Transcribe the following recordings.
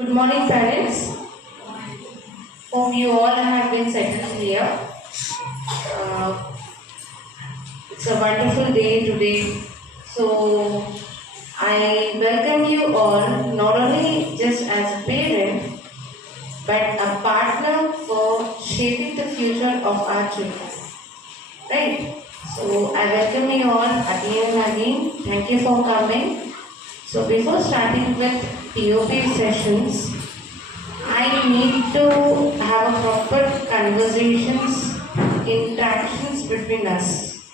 Good morning, parents. Hope you all have been settled here. Uh, it's a wonderful day today. So, I welcome you all not only just as a parent but a partner for shaping the future of our children. Right? So, I welcome you all again and again. Thank you for coming. So, before starting with POP sessions, I need to have a proper conversations, interactions between us.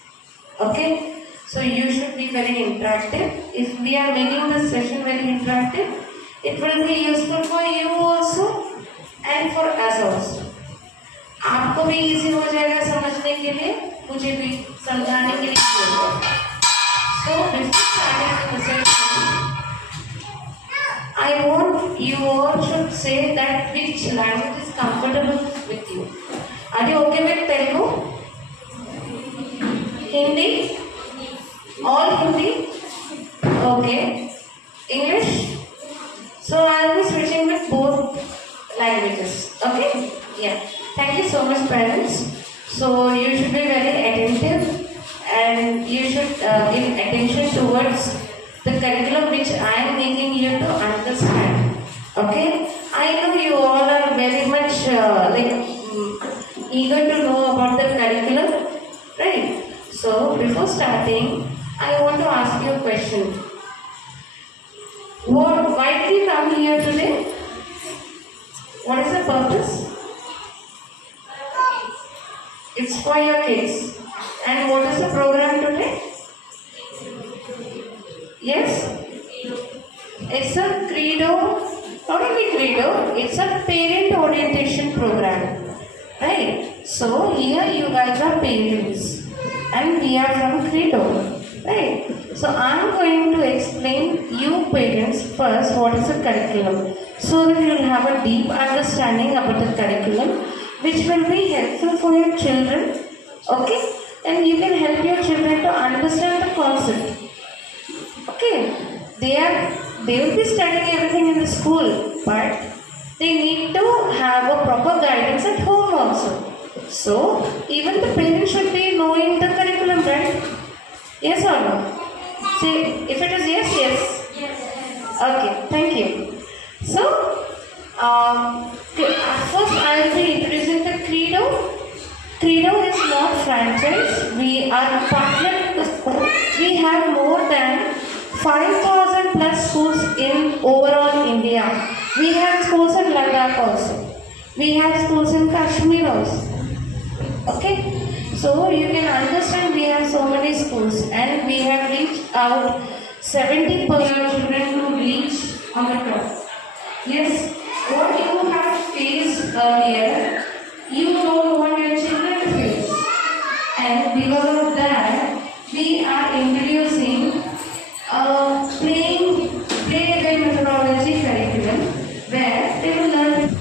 Okay? So you should be very interactive. If we are making the session very interactive, it will be useful for you also and for us also. आपको भी easy हो जाएगा समझने के लिए, मुझे भी समझाने के लिए होगा. So before starting the session, I want you all should say that which language is comfortable with you. Are you okay with Telugu? Hindi? All Hindi? Okay. English? So I will be switching with both languages. Okay? Yeah. Thank you so much, parents. So you should be very attentive and you should give attention towards the curriculum which I am making you to understand. Okay? I know you all are very much eager to know about the curriculum, right? So before starting, I want to ask you a question. Why did you come here today? What is the purpose? It's for your kids. And what is the program today? Yes? It's a Credo, not only Credo, it's a parent orientation program. Right? So here you guys are parents and we are from Credo. Right? So I am going to explain you parents first what is the curriculum, so that you will have a deep understanding about the curriculum which will be helpful for your children. Okay? And you can help your children to understand the concept. Okay, they will be studying everything in the school, but they need to have a proper guidance at home also. So, even the parents should be knowing the curriculum, right? Yes or no? See, if it is yes, yes. Okay, thank you. So, first I will be introducing the Credo. Credo is not franchise. We are a partner. We have more than 5,000 plus schools in overall India. We have schools in Ladakh also. We have schools in Kashmir also. Okay? So you can understand we have so many schools and we have reached out 70 per year children to reach on the top. Yes, what you have faced earlier, you don't want your children to face. And because of that, we are introducing play methodology curriculum where they will learn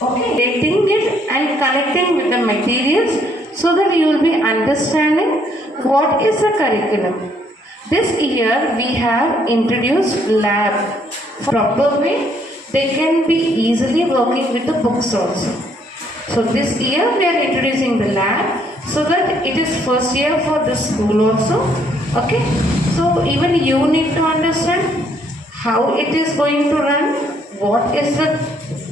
relating it and connecting with the materials so that you will be understanding what is the curriculum. This year we have introduced lab. For proper way, they can be easily working with the books also. So this year we are introducing the lab so that it is first year for the school also. Okay, so even you need to understand how it is going to run, what is the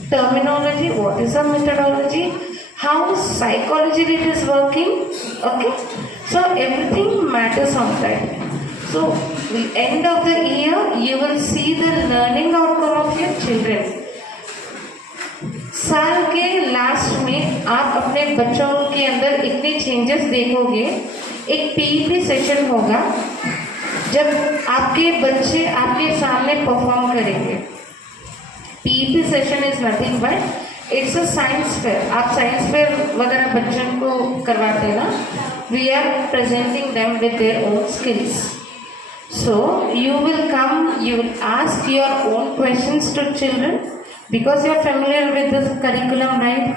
terminology, what is the methodology, how psychologically it is working. Okay, so everything matters on that. So the end of the year you will see the learning outcome of your children. साल के last में आप अपने बच्चों के अंदर इतने changes देखोगे. एक पीईपी सेशन होगा जब आपके बच्चे आपके सामने परफॉर्म करेंगे. PEP session is nothing but it's a science fair. आप साइंस फेयर वगैरह बच्चों को करवाते हैं ना. We are presenting them with their own skills. So you will come, you will ask your own questions to children because you are familiar with this curriculum, right?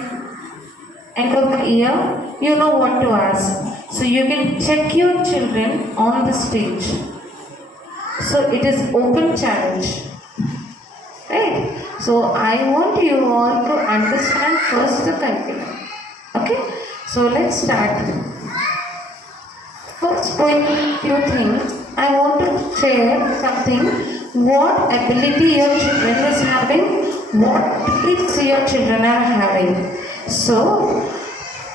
End of the year, you know what to ask. So you can check your children on the stage. So it is open challenge, right? So I want you all to understand first the curriculum. Okay, so let's start. First point, few things. I want to share something. What ability your children is having, what tricks your children are having. So,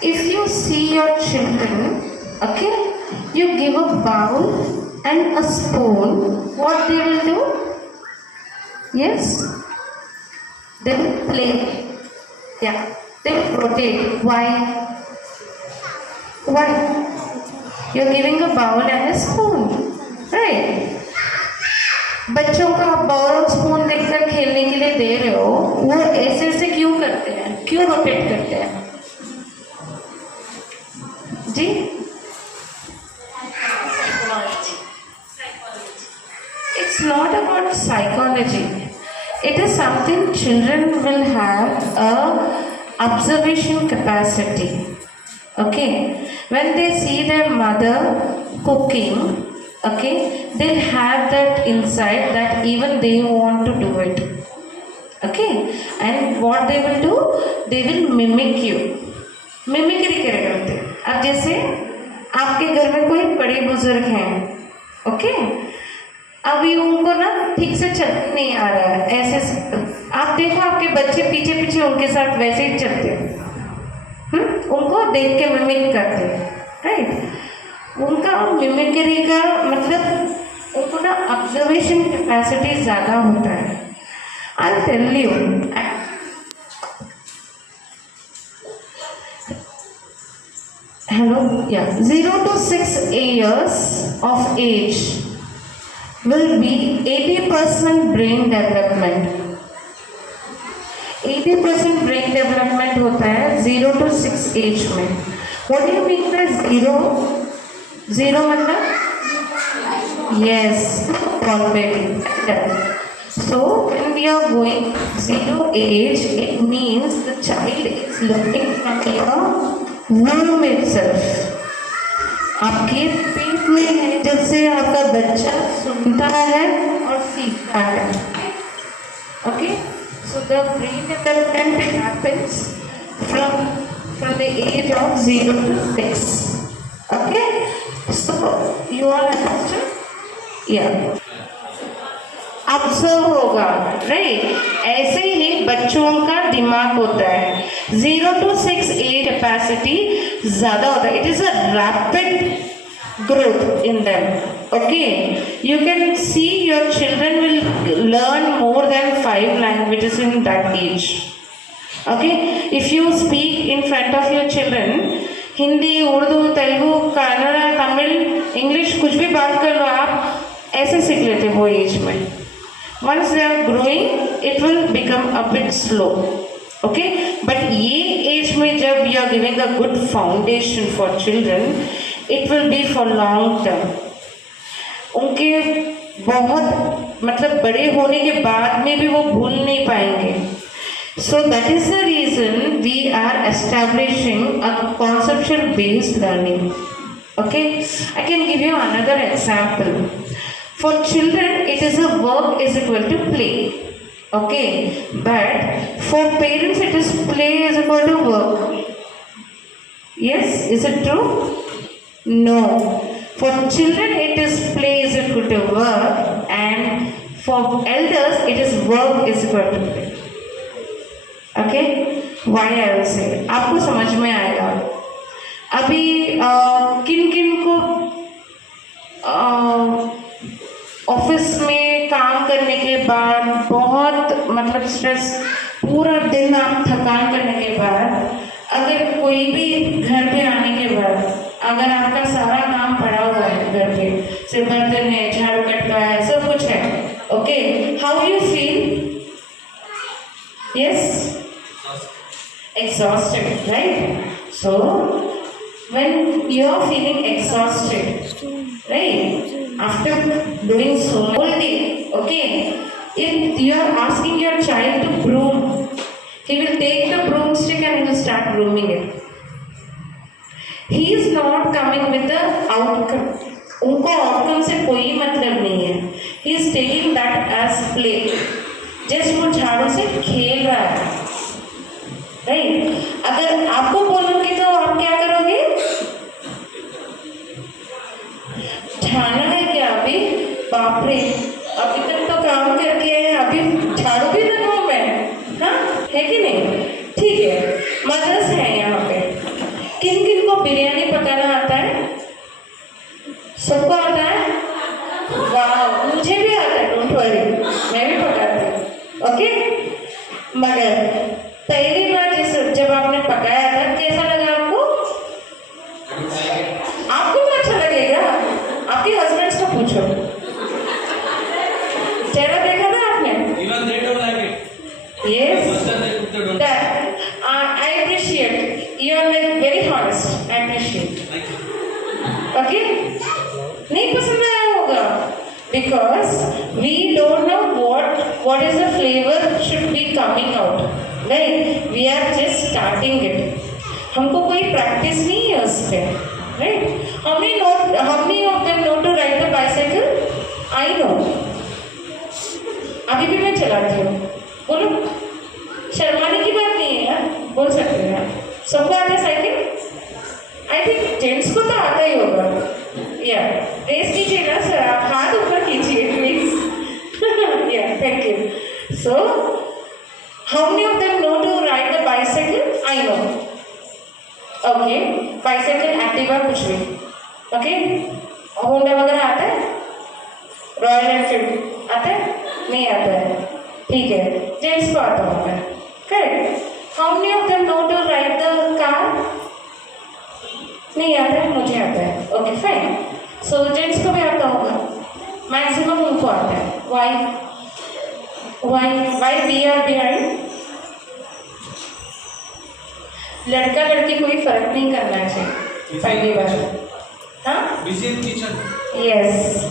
if you see your children, okay, you give a bowl and a spoon, what they will do? Yes, they will play. Yeah, they will rotate. Why? Why? You're giving a bowl and a spoon, right? बच्चों को आप bowl और spoon देखकर खेलने के लिए दे रहे हो, वो ऐसे ऐसे क्यों करते हैं, क्यों रोटेट करते हैं जी? It's not about psychology. It is something children will have a observation capacity. Okay, when they see their mother cooking, okay, they'll have that insight that even they want to do it. Okay, and what they will do, they will mimic you. Mimicry करते हैं. अब जैसे आपके घर में कोई बड़े बुजुर्ग हैं, ओके, अभी उनको ना ठीक से चलना नहीं आ रहा है, ऐसे आप देखो आपके बच्चे पीछे पीछे उनके साथ वैसे ही चलते हैं, उनको देख के मिमिक करते हैं, राइट? उनका मिमिक्री का मतलब उनको ना ऑब्जर्वेशन कैपेसिटी ज़्यादा होता है. I tell you, hello, yeah, 0 to 6 years of age will be 80% brain development. 80% brain development होता है 0 to 6 age में. What do you mean by 0? 0 मतलब? Yes, already. So when we are going 0 age, it means the child is looking from your womb itself. आपके पेट में है, जैसे आपका बच्चा सुनता है और सीखता है. Okay, so the brain development happens from the age of 0 to 6. Okay, so you all understand? Yeah. Observe होगा, राइट? ऐसे ही बच्चों का दिमाग होता है. 0 to 6 एज कैपेसिटी ज्यादा होता है. It is a rapid growth in them. Okay, you can see your children will learn more than 5 languages in that age. Okay, if you speak in front of your children, Hindi, Urdu, Telugu, Kannada, Tamil, English, कुछ भी बात कर लो आप, ऐसे सीख लेते वो as में. Once they are growing, it will become a bit slow. Okay, but ये age में जब you are giving a good foundation for children, it will be for long term. उनके बहुत मतलब बड़े होने के बाद में भी वो भूल नहीं पाएंगे. So that is the reason we are establishing a conceptual based learning. Okay, I can give you another example. For children, it is a work is equal to play. Okay, but for parents, it is play is equal to work. Yes, is it true? No. For children, it is play is equal to work, and for elders, it is work is equal to play. Okay, why I will say? आपको समझ में आएगा. अभी किन किन को office में काम करने के बाद बहुत मतलब स्ट्रेस, पूरा दिन आप थकान करने के बाद, अगर कोई भी घर पे आने के बाद अगर आपका सारा काम पड़ा हुआ है घर पे, से बर्तन है, झाड़ू कटका है, सब कुछ है, okay, how you feel? Yes, exhausted, right? So when you are feeling exhausted, right, after doing so whole day, okay, if you are asking your child to broom, he will take the broomstick and he will start brooming it. He is not coming with the outcome. उनको outcome से कोई मतलब नहीं है. He is taking that as play. Just वो झाड़ू से खेल रहा है, राइट। अगर आपको बोलूंगी तो आप क्या करोगे? झाड़ना है क्या अभी? बाप रे, अभी तक तो काम करके आए, अभी झाड़ू भी लगाऊं मैं? हाँ, है कि नहीं? ठीक है, मदर्स है यहाँ पे। किन किन को बिरयानी पकाना आता है? सबको आता है? वाह, मुझे भी आता है, डोंट वरी, मैं भी पकाती हूँ। ओके, मगर पहली बार जब आपने पकाया था कैसा लगा आपको? आपको तो अच्छा लगेगा, आपके हस्बैंड्स को पूछो, चेहरा देखा था आपने? Even they don't like it. Yes. First time they cook, they don't. That I appreciate. You are like very honest. I appreciate. Like it. Okay? नहीं पसंद आया होगा because we don't know what is the flavor should be coming out. Right? We are just starting it. हमको कोई practice नहीं है उस पे. Right? How many of them know to ride the bicycle? I know. अभी भी मैं चलाती हूँ, बोलो, शर्माने की बात नहीं है यार, बोल सकते हैं। सबको आता है साइकिल? आई थिंक जेंट्स को तो आता ही होगा। या रेस कीजिए ना सर, आप हाथ ऊपर कीजिए प्लीज। या thank you. So how many of them know to ride the bicycle? I know. Okay, bicycle, Activa, कुछ भी। ओके, होंडा वगैरह आता है? रॉयल एनफील्ड आता है? नहीं आता है, ठीक है, जेंट्स को आता होगा, correct. How many of them know to ride the car? नहीं आता है, मुझे आता है। ओके फाइन, सो जेंट्स को भी आता होगा, मैक्सिमम उनको आता है। Why we are behind? लड़का लड़की कोई फर्क नहीं करना चाहिए पहली बार। हाँ, Busy in kitchen. yes,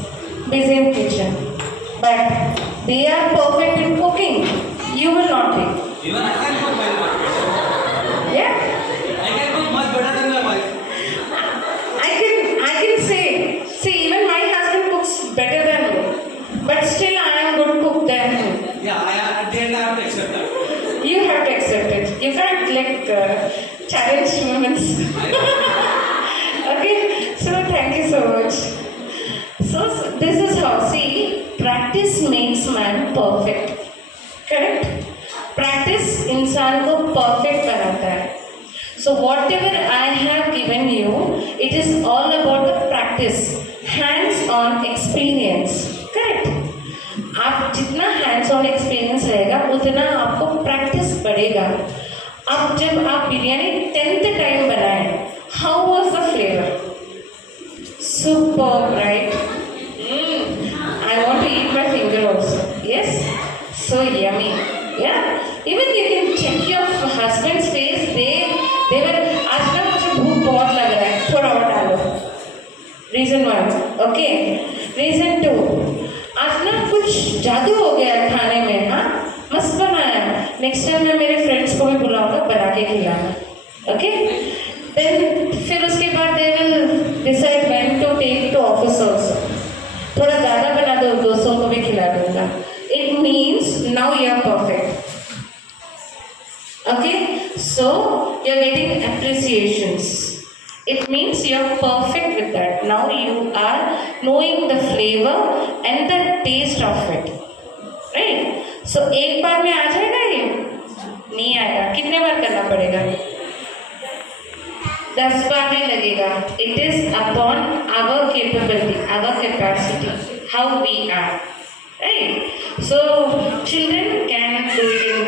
busy in kitchen, but they are perfect in cooking. You will not be. Even I can cook very much. Yeah, I can cook much better than my wife. I can say even my husband cooks better than you, but still I am good cook than you. Yeah, at the end I have to accept that. You have to accept it. You can't challenge humans. Okay, so thank you so much. So this is how, see, practice makes man perfect. Correct? Practice इंसान को perfect बनाता है. So whatever I have given you, it is all about the practice, hands-on experience. Correct? आप जितना hands-on experience रहेगा, उतना आपको practice बढ़ेगा. अब जब आप बिरयानी 10th टाइम बनाए, how was the flavor? Superb, right? I want to eat my finger also. Yes? So yummy. Yeah? Even you can check your husband's face. They were, आज ना मुझे भूख बहुत लग रहा है, थोड़ा और डालो. Reason 1. Okay. Reason 2. आज ना कुछ जादू हो गया खाने में, हाँ? मस्त बनाया. Next time मैं मेरे friends को भी बुलाऊंगा, बना के खिलाना. Okay? Then फिर उसके बाद they will decide when to take to office also. थोड़ा ज़्यादा बना दो, दोस्तों को भी खिला दूंगा. It means now you are perfect. Okay, so you are getting appreciations. It means you are perfect with that. Now you are knowing the flavor and the taste of it. Right? So एक बार में आ जाएगा ये? नहीं आएगा. कितने बार करना पड़ेगा? 10 बार में लगेगा. It is upon our capability, our capacity, how we are. Right? So children can do it in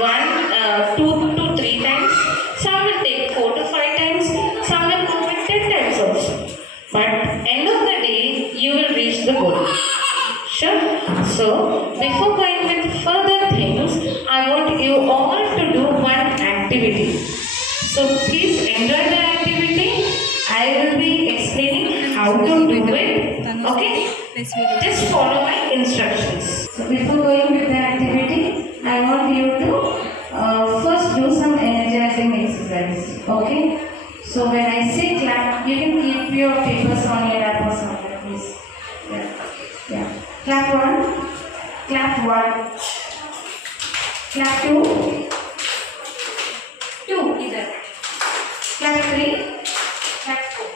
2 to 3 times. Some will take 4 to 5 times. Some will do it 10 times also. But end of the day, you will reach the goal. Sure. So before going with further things, I want you all to do one activity. So please enjoy the activity. I will be explaining how to do it. Okay? Just follow my instructions. So before going with the activity, I want you to first do some energizing exercise. Okay? So when I say clap, you can keep your papers on your lap or somewhere, please. Yeah. Clap 1. Clap 1. Clap 2. 2 इधर. Clap 3. Clap 4.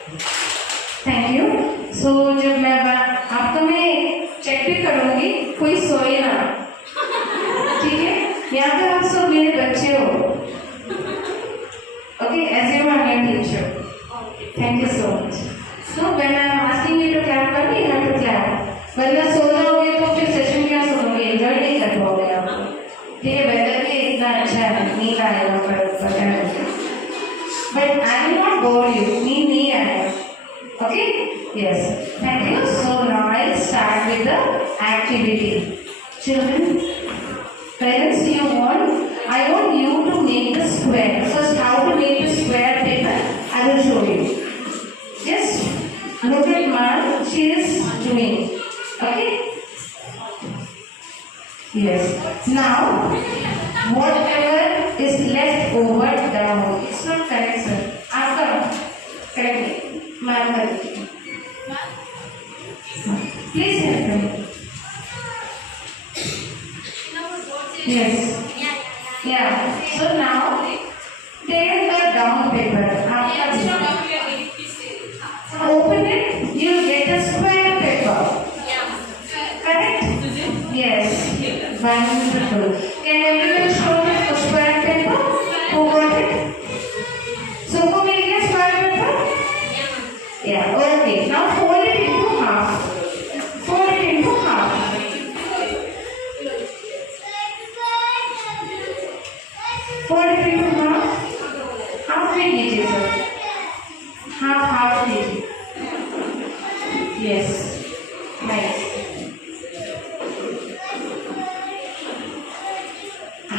Thank you. So जब मैं आपको मैं check भी करूँगी, कोई सोए ना, ठीक है? यहाँ पे आप सब मेरे बच्चे हो. Okay, as you are my teacher. Thank you so much. So when I am asking you to clap for me, you have to clap. वरना सो जाओगे तो फिर सेशन क्या सुनोगे? एंजॉय नहीं कर पाओगे आप. ठीक है, वेदर भी इतना अच्छा है, नींद आएगा पर But I will not bore you. नींद नहीं आएगा. Okay? Yes. Thank you. So now I'll start with the activity. Children, parents, I want you to make the square. First, how to make the square paper, I will show you. Just look at mom, she is doing. Okay? Yes. Now, whatever is left over down, it's not correct, sir. After, correct me. Ma'am, please help me. Yes. Yeah. So now, take the down paper. Open it, you get a square paper. Correct? Yes. Wonderful. Can everyone show me the square paper? Who got it? So who will get square paper? Yeah. Okay. Now fold it into half. Fold it into half. Fold it into half. Half में कीजिए sir. Half कीजिए. Yes. Nice.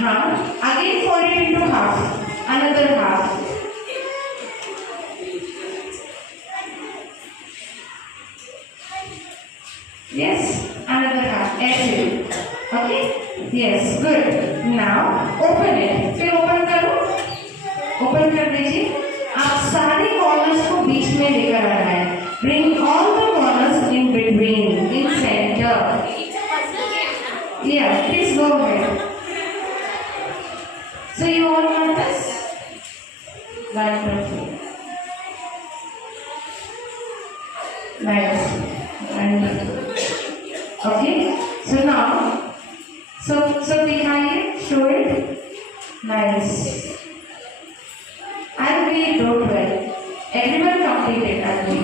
Again fold it into half. Another half. Yes. Another half. Okay. Yes. Good. Now open it. फिर open करो. Open कर दीजिए. आप सारे corners को बीच में लेकर आना है. Bring all the corners in between, in center. Yeah, please go ahead. So you all want this? Wonderful. Nice. Wonderful. Okay. So now, so behind it, show it. Nice. And we do well. Everyone completed and we.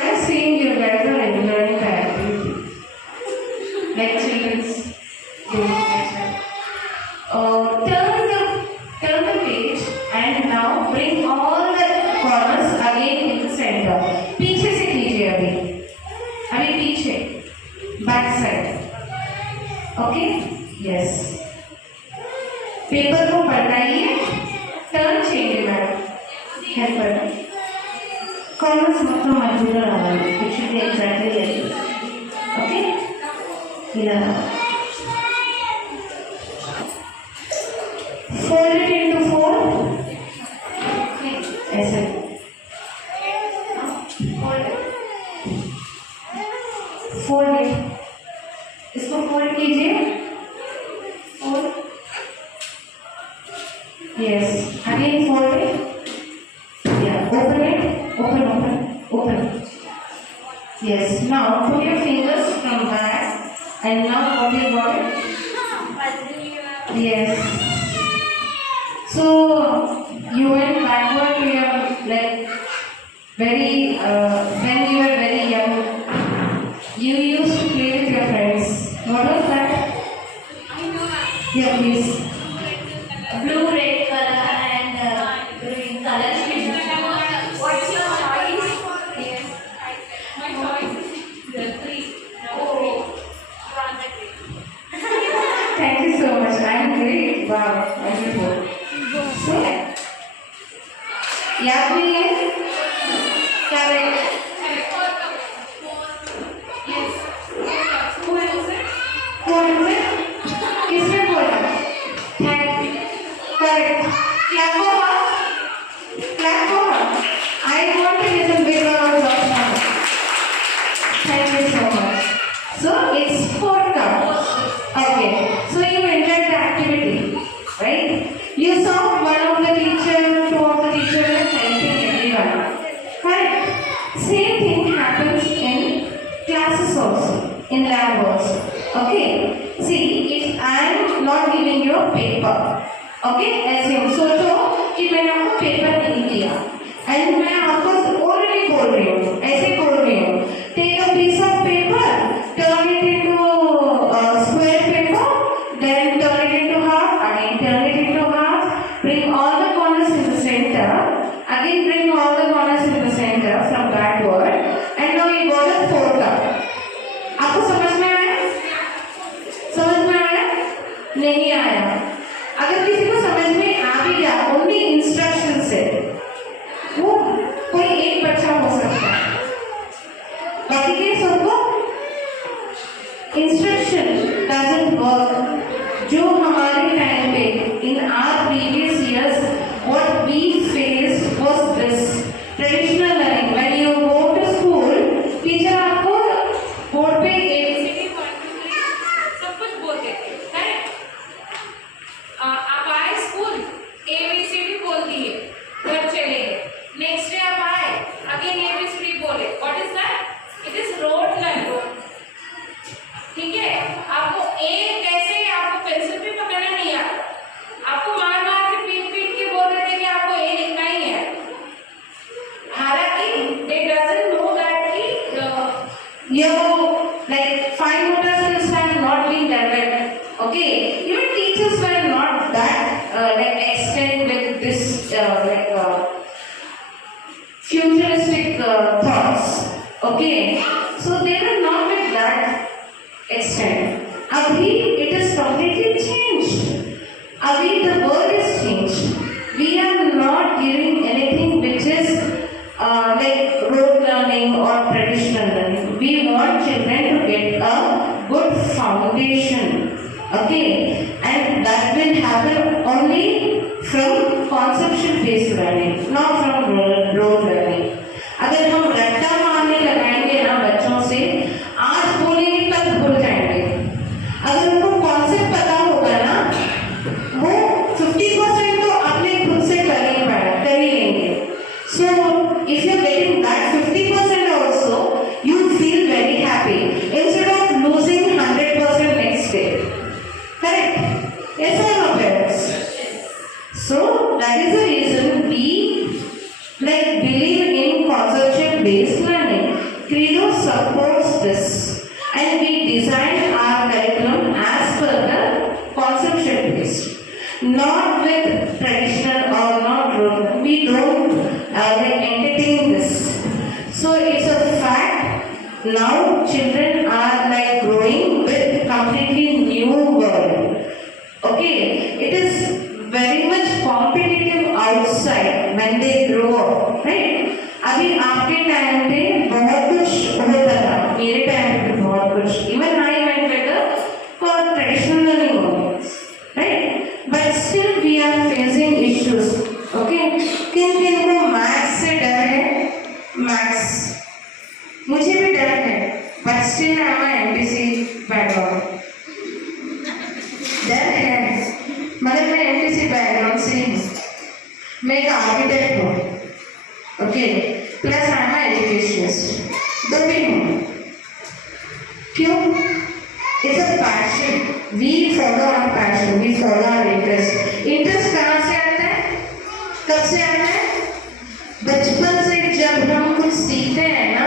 I'm seeing you guys are learning the activity. Like children's doing nature. Turn the page and now bring all the corners again in the center. पीछे से कीजिए अभी पीछे. Back side. Okay? Yes. Paper को पलटाइए. Turn चाहिए madam. Help her. Corners मतलब मजबूत रहा. It should be exactly like this. Okay? Yeah. Fold it into 4. ऐसे. Fold it. इसको fold कीजिए. Fold. Yes. Again fold it. Yeah. Open it. Open. Yes. Now put your fingers from back and now what you got it? Yes. So you went backward to your like very when you were very young. You used to play with your friends. What was that? Yeah, please. Blue, red color and green color. What's your choice? Yes. My choice is the 3. Oh. Thank you so much. I'm great. Wow, wonderful. So, याद नहीं है? क्या है? किसने बोला? Correct. Clap for her. I want to listen big round of applause. Thank you so much. So it's 4 counts. Okay. So you enjoyed the activity. Okay. See, if I am not giving you a paper, okay, assume सोचो कि मैंने आपको paper नहीं दिया and मैं आपको already बोल रही हूँ, ऐसे बोल रही हूँ, take a piece of paper, turn it into square paper, then turn it into half, again turn it into half, bring all the corners in the center, again bring all the corners in the center from backward, and now you got a four cup. आपको समझ में आया? समझ में आया? नहीं आया। अगर किसी को समझ में आ भी गया, ओनली इंस्ट्रक्शन से, वो कोई एक बच्चा हो सकता है। बाकी के सबको इंस्ट्रक्शन डजंट वर्क। जो हमारे टाइम पे in our previous years what we faced was this traditional learning. When you go to school, teacher आपको बोर्ड पे एबीसीडी 1 2 3 सब कुछ बोल देते हैं, करेक्ट? आप आए स्कूल, एबीसीडी बोल दिए, घर चले गए। नेक्स्ट डे आप आए, अगेन एबीसीडी बोले। What is that? It is rote learning. ठीक है, आपको ए कैसे, आपको पेंसिल भी पकड़ना नहीं आता, आपको मार मार के पीट पीट के बोल रहे थे कि आपको ए लिखना ही है। हालांकि दे डजंट नो दैट कि like fine motor skills have not been developed. Okay, even teachers were not that like extent with this futuristic thoughts. Okay, so they were not with that extent. Abhi it is completely changed. Abhi the world is changed. We are not giving anything which is like rote learning or traditional learning. We want children to get a good foundation. Okay, and that will happen only from conceptual based learning, not from rote learning. अगर हम रट्टा मारने लगाएंगे ना बच्चों से, आज बोलेंगे कल भूल जाएंगे। अगर उनको कॉन्सेप्ट पता होगा ना, वो 50% तो अपने खुद से कर ही लेंगे। So if you are getting that 50% also, you feel very happy instead of losing 100% next day. Correct? Yes or no, parents? So that is the reason we believe in conceptual based learning. Credo supports this, and we design our curriculum as per the conceptual based, not with traditional or not rote. We don't entertain this. So it's a fact. Now children are growing with completely new world. Okay, it is very much competitive outside when they grow up, right? अभी आपके time पे बहुत कुछ होता था, मेरे time पे बहुत कुछ। Even I went better for traditional learning only, right? But still we are facing issues. Okay, किन को मैथ्स से डर है? मैथ्स मुझे भी डर है, but still I am a MPC background. डर है, मतलब मैं MPC बैकग्राउंड से हूँ, मैं एक आर्किटेक्ट हूँ, okay, plus I am educationist, दो भी हूँ। क्यों? It's a passion, we follow our passion, we follow our interest. Interest कहाँ से आता है? कब से आता है? बचपन से जब हम कुछ सीखते हैं ना,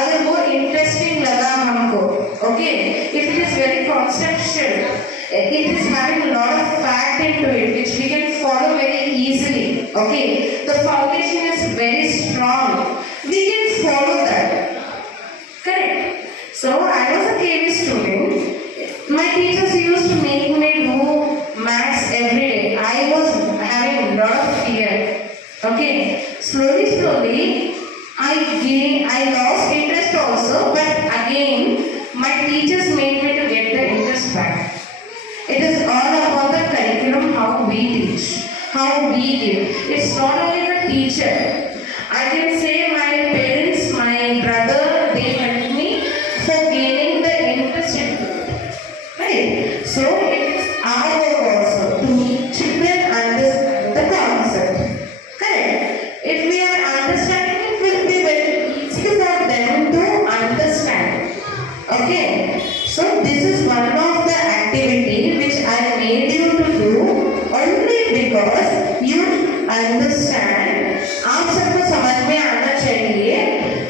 अगर वो इंटरेस्टिंग लगा हमको, okay, if it is very conceptual, it is having a lot of fact into it which we can follow very easily. Okay, the foundation is very strong, we can follow that. Correct? So I was a KB student. My teachers used to make me do maths every day. I was having a lot of fear. Okay, slowly I lost interest also, but again my teachers made me to get the interest back. It is all about the curriculum, how we teach, how we give. It's not only the teacher. I can say my parents, my brother, they helped me for gaining the interest in it. Right? So it's our work also to make children understand the concept. Correct? If we are understanding, it will be very easy for them to understand. Okay? So this is one one of the activity which I made you to do only because you understand. आप सबको समझ में आना चाहिए.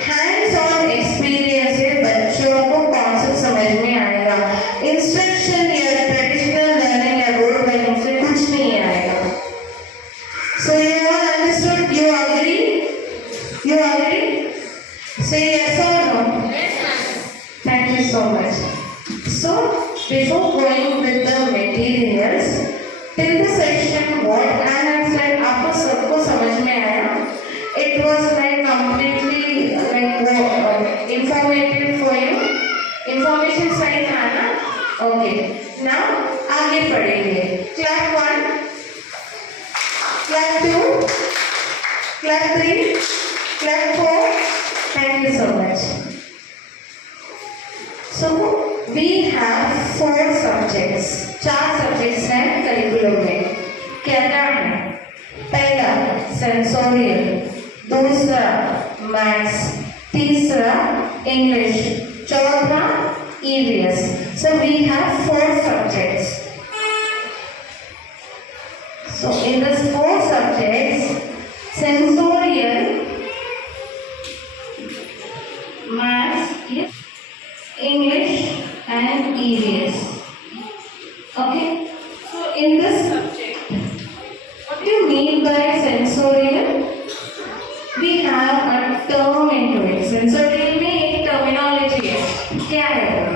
Hands on experience से बच्चों को concept समझ में आएगा. Instruction या traditional learning या rote learning से कुछ नहीं आएगा. So you all understood? You agree? You agree? Say yes or no? Thank you so much. So, before going with the materials, till the section what I have said, आपको सबको समझ में आया? It was like completely like informative for you. Information slide था ना? Okay. Now आगे पढ़ेंगे. Clap 1, Clap 2, Clap 3, Clap 4. Thank you so much. So we have 4 subjects. 4 subjects हैं करिकुलम में. क्या क्या है? पहला सेंसोरियल, दूसरा मैथ्स, तीसरा इंग्लिश, चौथा EVS. So we have 4 subjects. So in these 4 subjects, sensorial, maths, English and EVS. Okay. So in this subject, what do you mean by sensorial? We have a term into it. Sensorial में एक terminology है. क्या है वो?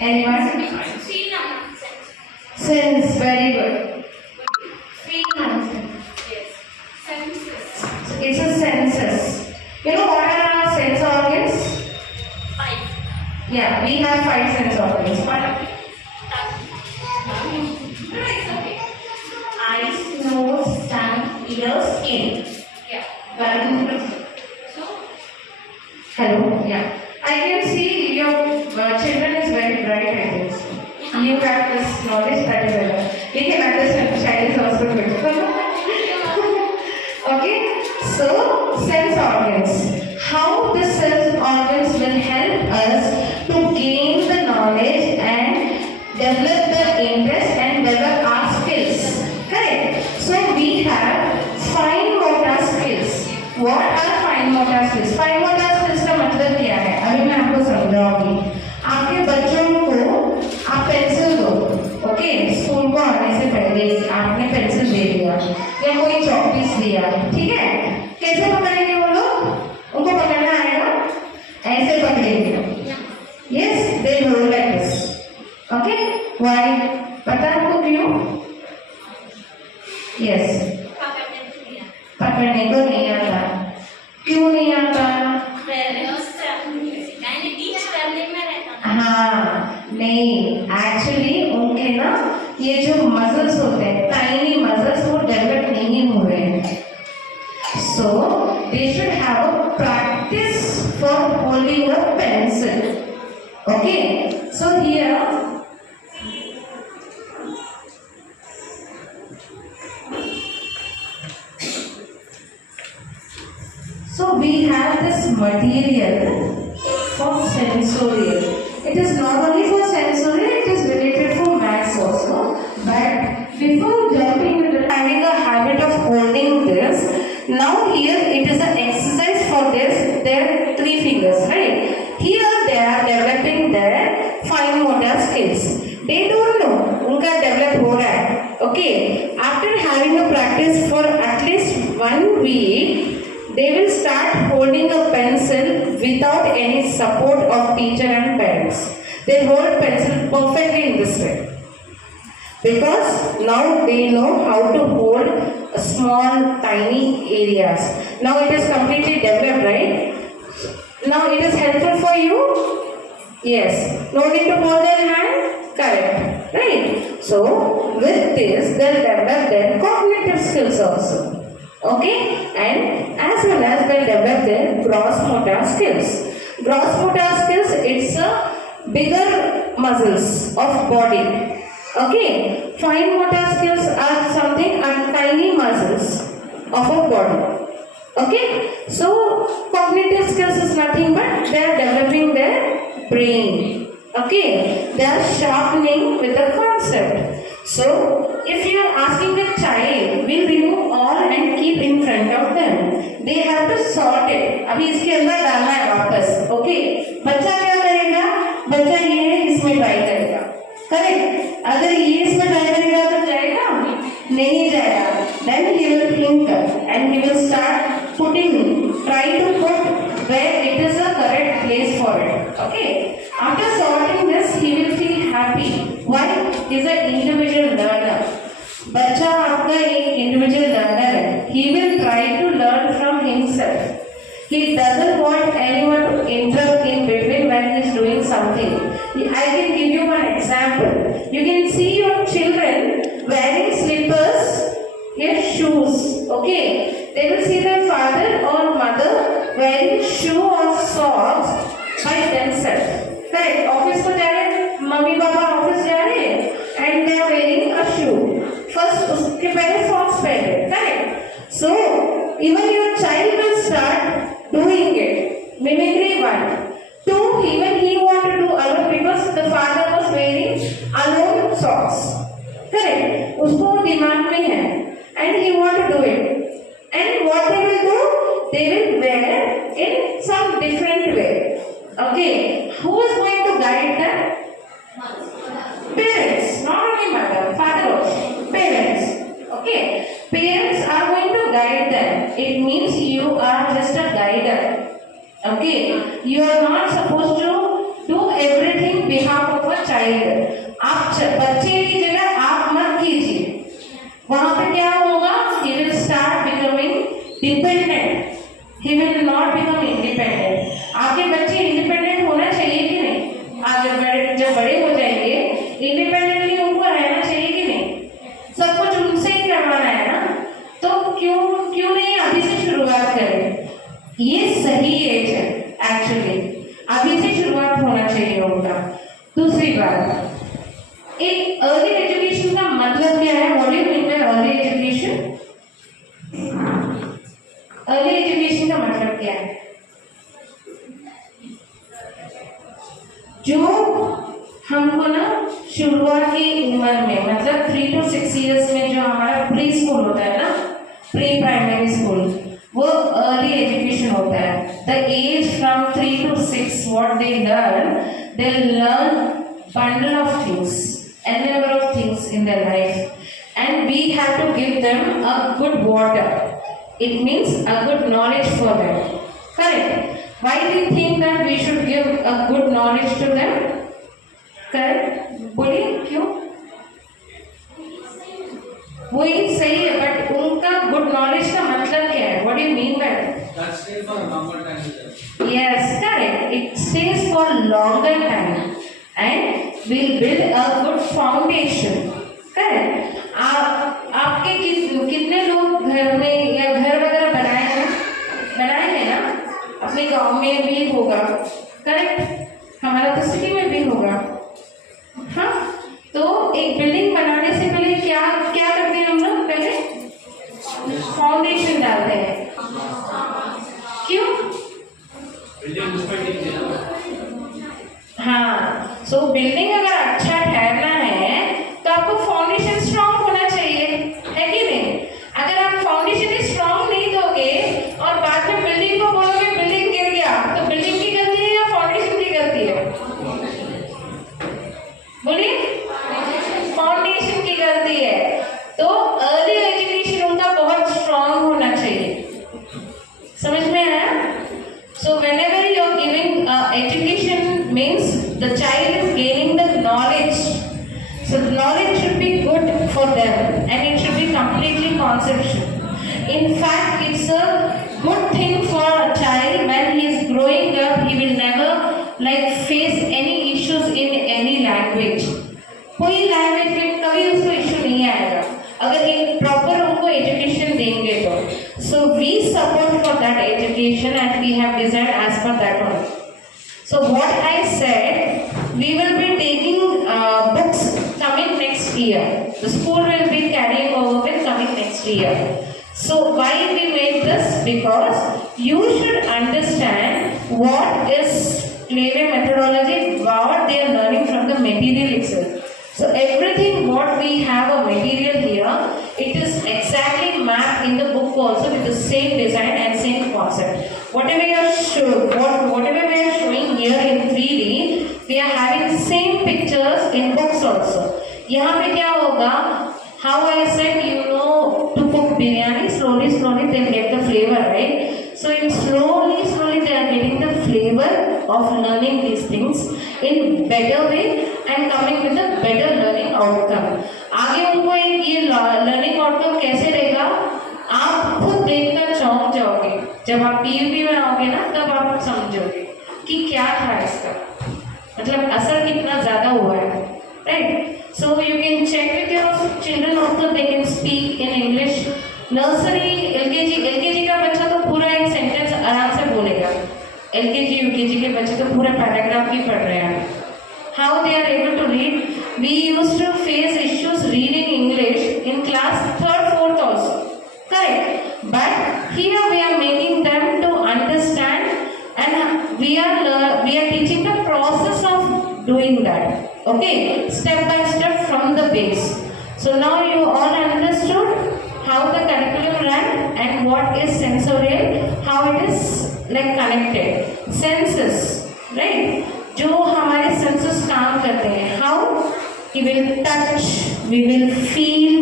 Anyone? Sense. Very good. Feel. Yes. Senses. So it's a senses. You know what are our sense organs? 5. Yeah, we have 5 sense organs. What? No, it's okay. Eyes, nose, tongue, ears, skin. Yeah. So, Hello. Yeah. I can see your children is very bright. I think so. You have this knowledge that is better. You can understand. Child is also good. Okay. So sense organs. How the sense organs will help us to gain the knowledge and develop the interest and develop our skills. Correct. So we have fine motor skills. What are fine motor skills? Fine motor skills का मतलब क्या है? अभी मैं आपको समझाऊंगी. आपके बच्चों को आप पेंसिल दो, ओके? स्कूल को आने से पहले आपने पेंसिल दे दिया या कोई चॉकपीस दिया, ठीक है? कैसे पकड़ेंगे वो लोग? उनको पकड़ना आएगा? ऐसे पकड़ेंगे. Yes, they hold like this. Okay? Why? पता है आपको क्यों? Yes. पकड़ने को नहीं आता. क्यों नहीं आता? हाँ, नहीं. एक्चुअली उनके ना ये जो मसल्स होते हैं, टाइनी मसल्स, वो डेवलप नहीं हुए हैं. So they should have a practice for holding a pencil. Okay. So here. So we have this material for sensorial. It is not only for sensorial, it is related for maths also. But before jumping into having a habit of holding this, now here it is an exercise for this. There are 3 fingers, right? Here they are developing their fine motor skills. They don't know, उनका develop हो रहा है. Okay. After having a practice for at least 1 week, they will start holding a pencil without any support of teacher and parents. They hold pencil perfectly in this way. Because now they know how to hold a small tiny areas. Now it is completely developed, right? Now it is helpful for you? Yes. No need to hold their hand? Correct. Right? So with this they will develop their cognitive skills also. Okay, and as well as they develop their gross motor skills. Gross motor skills, it's a bigger muscles of body. Okay, fine motor skills are something tiny muscles of a body. Okay, so cognitive skills is nothing but they are developing their brain. Okay, they are sharpening with the concept. So, if you are asking a child, we'll remove all and keep in front of them. They have to sort it. अभी इसके अंदर डालना है वापस. Okay, बच्चा क्या करेगा? बच्चा ये है इसमें ट्राई करेगा. करेक्ट. अगर ये इसमें ट्राई करेगा तो जाएगा? नहीं जाएगा. Then he will think and he will start try to put where it is a correct place for it. Okay. After sorting this, he will feel happy. Why? He is an individual learner. बच्चा आपका एक individual learner है. He will try to learn from himself. He doesn't want anyone to interrupt in between when he is doing something. I can give you one example. You can see your children wearing slippers, yes, shoes. Okay, they will see their father or mother wearing shoe or socks by themselves. Correct. Office को जा रहे, mummy papa office जा रहे and they are wearing a shoe. First उसके पहले socks पहने. Correct. So even your child will start doing it. Mimicry 1. 2. Even he want to do alone because the father was wearing alone socks. Correct. उसको दिमाग में है and he want to do it. And what they will do? They will wear in some different way. Okay. Who is going to guide them? Parents. Not only mother, father also. Parents. Okay. Parents are going to guide them. It means you are just a guider. Okay. You are not supposed to do everything behalf of a child. आप बच्चे की जगह आप मत कीजिए. वहाँ पे क्या होगा? He will start becoming dependent. He will not become independent. आपके बच्चे independent होना चाहिए कि नहीं? आगे जब बड़े हो जाएंगे, independently उनको रहना चाहिए कि नहीं? सब कुछ उनसे ही करवाना है ना? तो क्यों नहीं अभी से शुरुआत करें? ये सही एज है एक्चुअली. अभी से शुरुआत होना चाहिए उनका. दूसरी बात, एक अर्ली एजुकेशन का मतलब क्या है? What do you mean by early education? Early education का मतलब क्या है? जो हमको ना शुरुआती उम्र में मतलब 3 to 6 इयर्स में जो हमारा प्री स्कूल होता है ना, प्री प्राइमरी स्कूल, वो अर्ली एजुकेशन होता है. The age from 3 to 6 what they learn bundle of things, n number of things in their life, and we have to give them a good water. It means a good knowledge for them. Correct. Why do you think that we should give a good knowledge to them? Correct. बोलिए क्यों? वही सही है, but उनका good knowledge का मतलब क्या है? What do you mean by that? That stays for a longer time. Yes, correct. It stays for longer time and will build a good foundation. Correct. आपके कितने लोग घर में या घर वगैरह बनाए हैं ना? अपने गांव में भी होगा. करेक्ट. हमारा तो सिटी में भी होगा. हाँ, तो एक बिल्डिंग बनाने से पहले क्या करते हैं हम लोग? पहले फाउंडेशन डालते हैं. क्यों? बिल्डिंग उस पर टिक जाए. हाँ, सो बिल्डिंग अगर अच्छा ठहरना है तो आपको फाउंडेशन स्ट्रांग होना चाहिए, है कि नहीं? अगर आप फाउंडेशन ही स्ट्रांग नहीं दोगे और बाद में बिल्डिंग को बोलोगे बिल्डिंग गिर गया, तो बिल्डिंग की गलती है या फाउंडेशन की गलती है? बोलिए. फाउंडेशन की गलती है. तो अर्ली एजुकेशन उनका बहुत स्ट्रांग होना चाहिए. समझ में आया? So whenever you are giving education means the child is gaining the knowledge. So the knowledge should be good for them and it should be completely conceptual. In fact, it's a good thing for a child when he is growing up. He will never face any issues in any language. कोई language में कभी उसको issue नहीं आएगा अगर एक proper उनको education देंगे तो. So we support for that education and we have designed as per that one. So what I said, we will be taking books coming next year. The school will be carrying over with coming next year. So why we made this? Because you should understand what is Clay methodology, what they are learning from the material itself. So everything what we have a material here, it is exactly mapped in the book also with the same design and same concept. Whatever we are showing here in 3D, we are having same pictures in books also. यहाँ पे क्या होगा? How I said, you know, to cook biryani, slowly they'll get the flavor, right? So in slowly they are getting the flavor of learning these things in better way and coming with a better learning outcome. आगे उनको एक ये learning outcome कैसे रहेगा? आप खुद देखकर चौंक जाओगे. जब आप PUP बनाओगे ना, तब आप समझोगे कि क्या था इसका. मतलब असर कितना ज़्यादा हुआ है, right? So you can check with your children also, they can speak in English. Nursery, LKG का बच्चा तो पूरा एक sentence आराम से बोलेगा. LKG, UKG के बच्चे तो पूरा paragraph भी पढ़ रहे हैं. How they are able to read? We used to face issues reading English in class 3rd, 4th also. Correct. But here we are making them to understand, and we are teaching the process of doing that. Okay, step by step from the base. So now you all understood how the curriculum ran and what is sensorial, how it is like connected. Senses, right? जो हमारे senses काम करते हैं. How? We will touch, we will feel,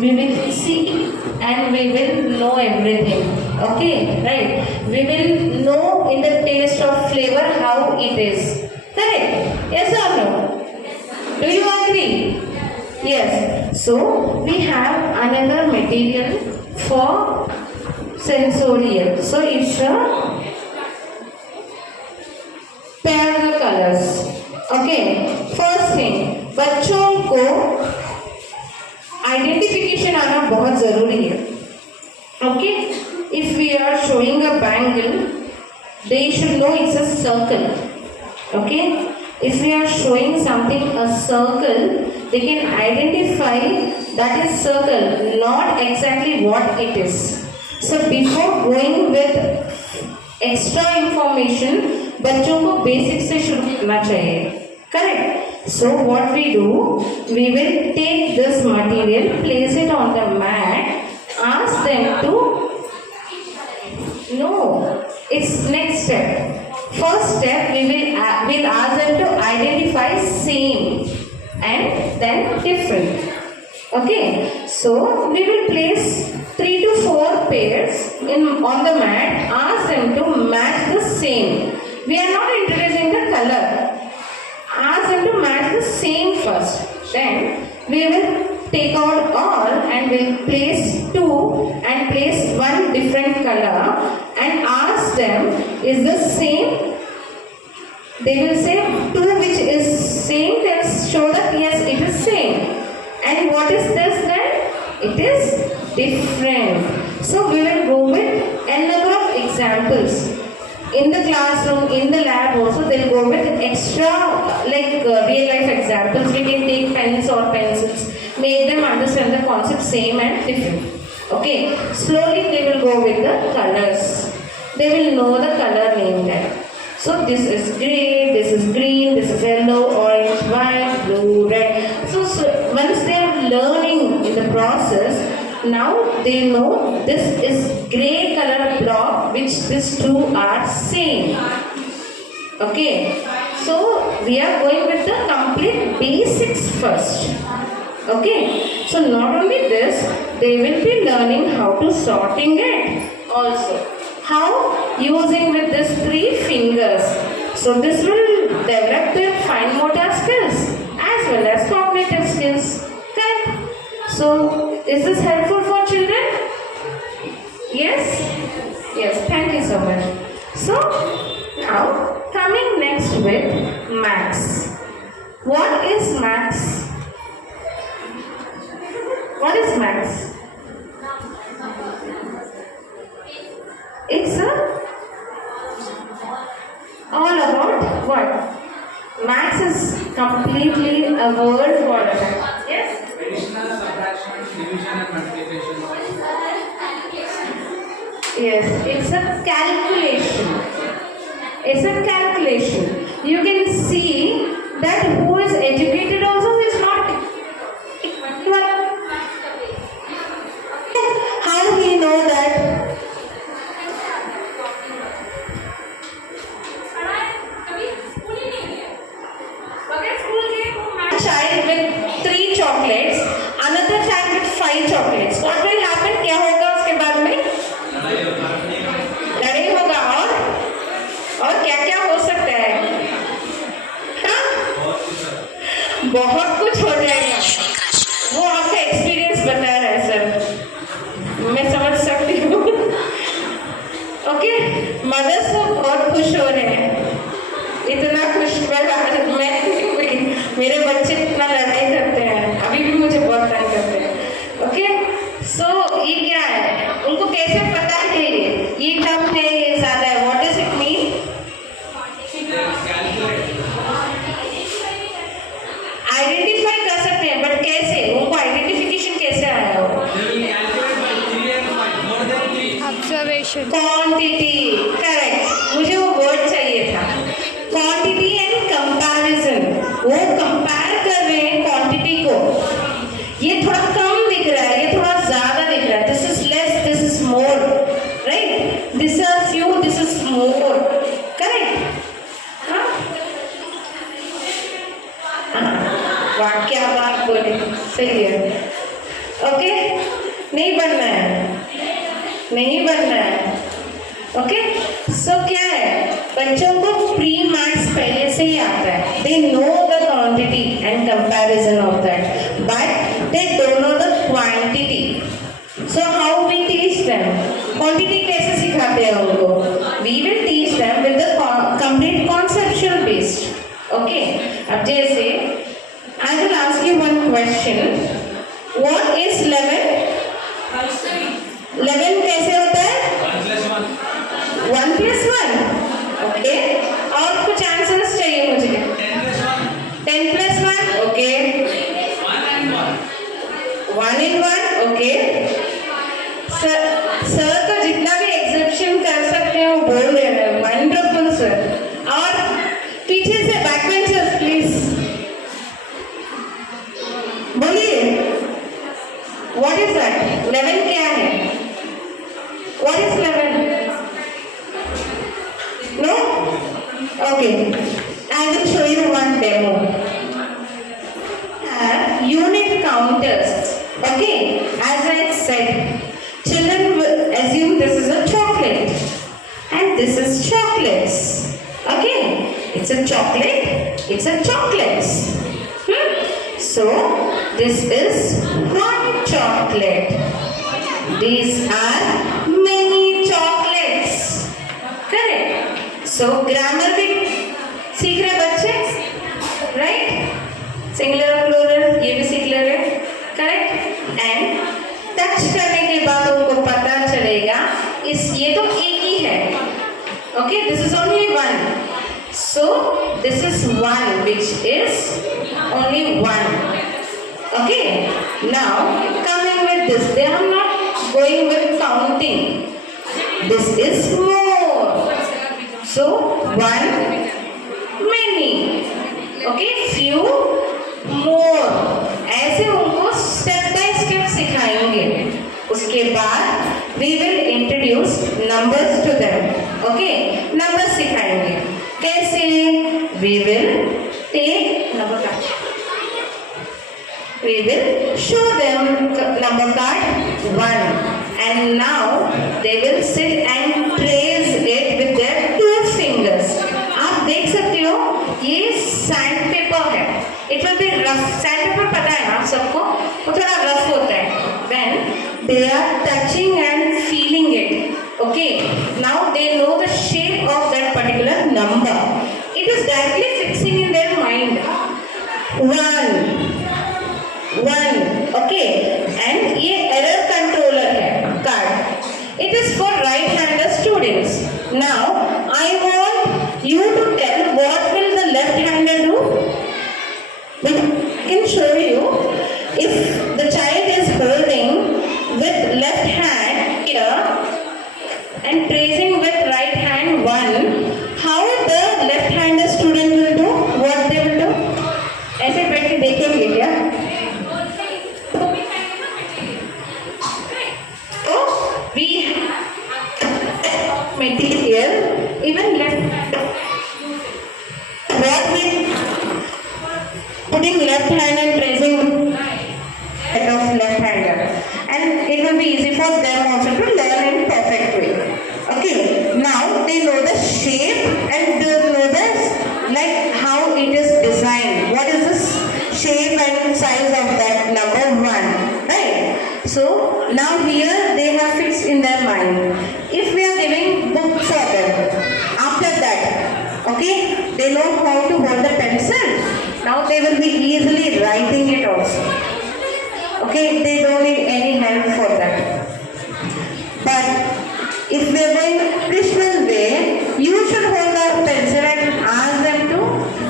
we will see, and we will know everything. Okay, right? We will know in the taste of flavor how it is. Correct? Yes or no? Do you agree? Yes. So we have another material for sensorial. So it's a pair the colors. Okay. First thing, बच्चों को identification आना बहुत जरूरी है. Okay. If we are showing a bangle, they should know it's a circle. Okay. If we are showing something a circle, they can identify that is circle, not exactly what it is. So before going with extra information, बच्चों को basic से शुरू करना चाहिए. Correct. So what we do, we will take this material, place it on the mat, ask them to. No, it's next step. First step, we'll ask them to identify same and then different. Okay, so we will place 3 to 4 pairs on the mat. Ask them to match the same. We are not introducing the color. Ask them to match the same first. Then we will take out all and we'll place 2 and place 1 different color and ask them, is the same? They will say 2 which is same, then show that yes it is same. And what is this then? It is different. So we will go with a number of examples. In the classroom, in the lab also, they'll go with extra real life examples. We can take pens or pencils, make them understand the concept same and different. Okay, slowly they will go with the colors. They will know the color name there. So this is grey, this is green, this is yellow, orange, white, blue, red. So once they are learning in the process, now they know this is grey color block which these two are same. Okay, so we are going with the complete basics first. Okay, so not only this, they will be learning how to sorting it also. How? Using with these 3 fingers. So this will develop their fine motor skills as well as cognitive skills. Correct? So is this helpful for children? Yes? Yes, thank you so much. So now coming next with maths. What is maths? What is maths? It's all about what? Maths is completely a word for it. Yes? Additional, subtraction, division and multiplication. Yes, it's a calculation. It's a calculation. you can see that who is educated also is not equal. How do we know that? A child with 3 chocolates, another child with 5 chocolates. What will happen? क्या होगा उसके बाद में? लड़ाई होगा और क्या हो सकता है? हाँ? बहुत कुछ हो जाएगा. वो आपका एक्सपीरियंस बता रहा है सर. मैं समझ सकती हूँ. ओके, मदर्स तो बहुत खुश हो रहे हैं. इतना खुश मैं मेरे बच्चे इतना लड़ाई करते हैं, अभी भी मुझे बहुत तंग करते हैं. ओके, सो ये क्या है? उनको कैसे पता है ये कम है, ये ज्यादा है? What does it mean? Identify कर सकते हैं, बट कैसे? उनको आइडेंटिफिकेशन कैसे आया हो? Observation. Quantity, correct. मुझे वो वर्ड चाहिए था. Quantity and comparison. वो कंपेयर कर रहे हैं क्वांटिटी को. ये थोड़ा कम दिख रहा है, ये थोड़ा ज्यादा दिख रहा है. This is less, this is more, right? This is few, this is more, correct? हाँ, वाह क्या बात बोले, सही है. ओके, नहीं बनना है, नहीं बनना है. ओके, सो क्या है? बच्चों को प्री मैथ्स पहले से ही आता है. They know the quantity and comparison of that, but they don't know the quantity. So how we teach them? Quantity कैसे सिखाते हैं उनको? We will teach them with the complete conceptual based. Okay, अब जैसे I will ask you one question. What is 11? 11 कैसे होता है? 1 + 1. Okay, और कुछ आंसर्स चाहिए मुझे. 10 + 1. Okay, 1 in 1. ओके, सर तो जितना भी एग्जिबिशन कर सकते हैं वो बोल रहे हैं. Wonderful sir. और पीछे से बैक बेंचर्स प्लीज बोलिए. What is that? 11 क्या है? What is 11? No? Okay. I will show you one demo. Unit counters. Okay. As I said, children will assume this is a chocolate. And this is chocolates. Okay. It's a chocolate. It's a chocolates. So, this is one chocolate. These are many chocolates. Correct? So grammar भी सीख रहे बच्चे, right? Singular और plural ये भी सीख ले रहे, करेक्ट? एंड टच करने के बाद उनको पता चलेगा ये तो एक ही है. Okay, this is only 1. So this is 1 which is only 1. Okay, now coming with this, they are not going with counting. This is more. So 1, many. Okay, few, more. ऐसे उनको step by step सिखाएंगे. उसके बाद we will introduce numbers to them. Okay, numbers सिखाएंगे. कैसे? We will take number card. We will show them number card 1. And now they will sit and trace it with their 2 fingers. आप देख सकते हो ये सैंड पेपर है. It will be rough. Sand paper पता है आप सबको, वो थोड़ा रफ होता है. When they are touching and feeling it, okay, now they know the shape of that particular number. It is directly fixing in their mind. 1, okay, and ये error controller है card. It is for right-hander students. Now I want you to tell what will the left-hander do. I can show you. If the child is holding with left hand here and tracing with right hand 1, how the left-hander student will putting left hand and tracing set of left hander, and it will be easy for them also to learn in perfect way. Okay, now they know the shape and they know the like how it is designed. What is this shape and size of that number 1, right? So now here they have fixed in their mind. If we are giving book for them, after that, okay, they know how to hold the pencil. Now they will be easily writing it also. Okay, they don't need any help for that. But if we are going traditional way, you should hold the pencil and ask them to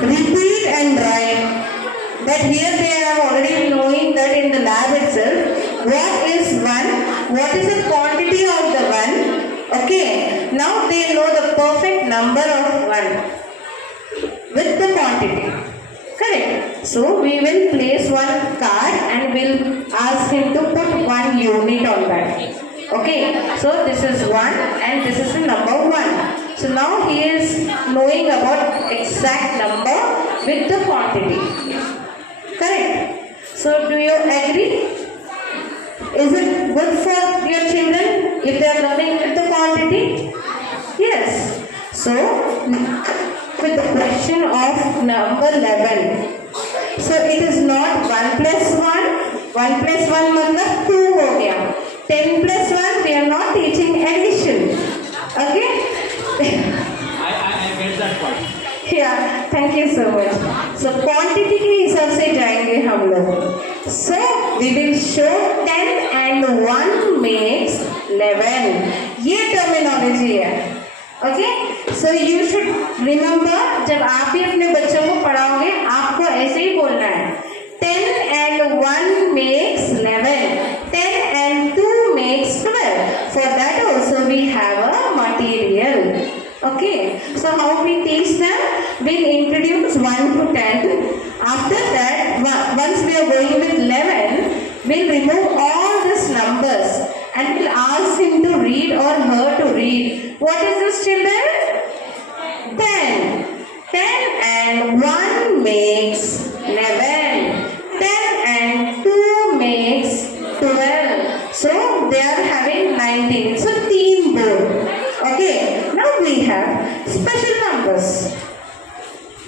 repeat and write. But here they are already knowing that in the lab itself, what is 1, what is the quantity of the 1. Okay, now they know the perfect number of 1 with the quantity. Correct. So we will place one card and we'll ask him to put 1 unit on that. Okay. So this is 1 and this is the number 1. So now he is knowing about exact number with the quantity. Correct. So do you agree? Is it good for your children if they are learning with the quantity? Yes. So with the question of number 11. So it is not 1 plus 1. 1 plus 1 मतलब 2 हो गया. 10 plus 1 we are not teaching addition. Okay? I get that point. Yeah, thank you so much. So quantity के हिसाब से जाएंगे हम लोग. So we will show 10 and 1 makes 11. ये terminology है. Okay? So you should remember जब आप भी अपने बच्चों को पढ़ाओगे आपको ऐसे ही बोलना है. 10 and 1 makes 11. 10 and 2 makes 12. For that also we have a material. Okay, so how we teach them? We'll introduce 1 to 10. After that, once we are going with 11, we'll remove all these numbers and we'll ask him to read or her to read. What is this, children? 10. 10 and 1 makes 11. 10 and 2 makes 12. So they are having 19. It's a team board. Okay, now we have special numbers.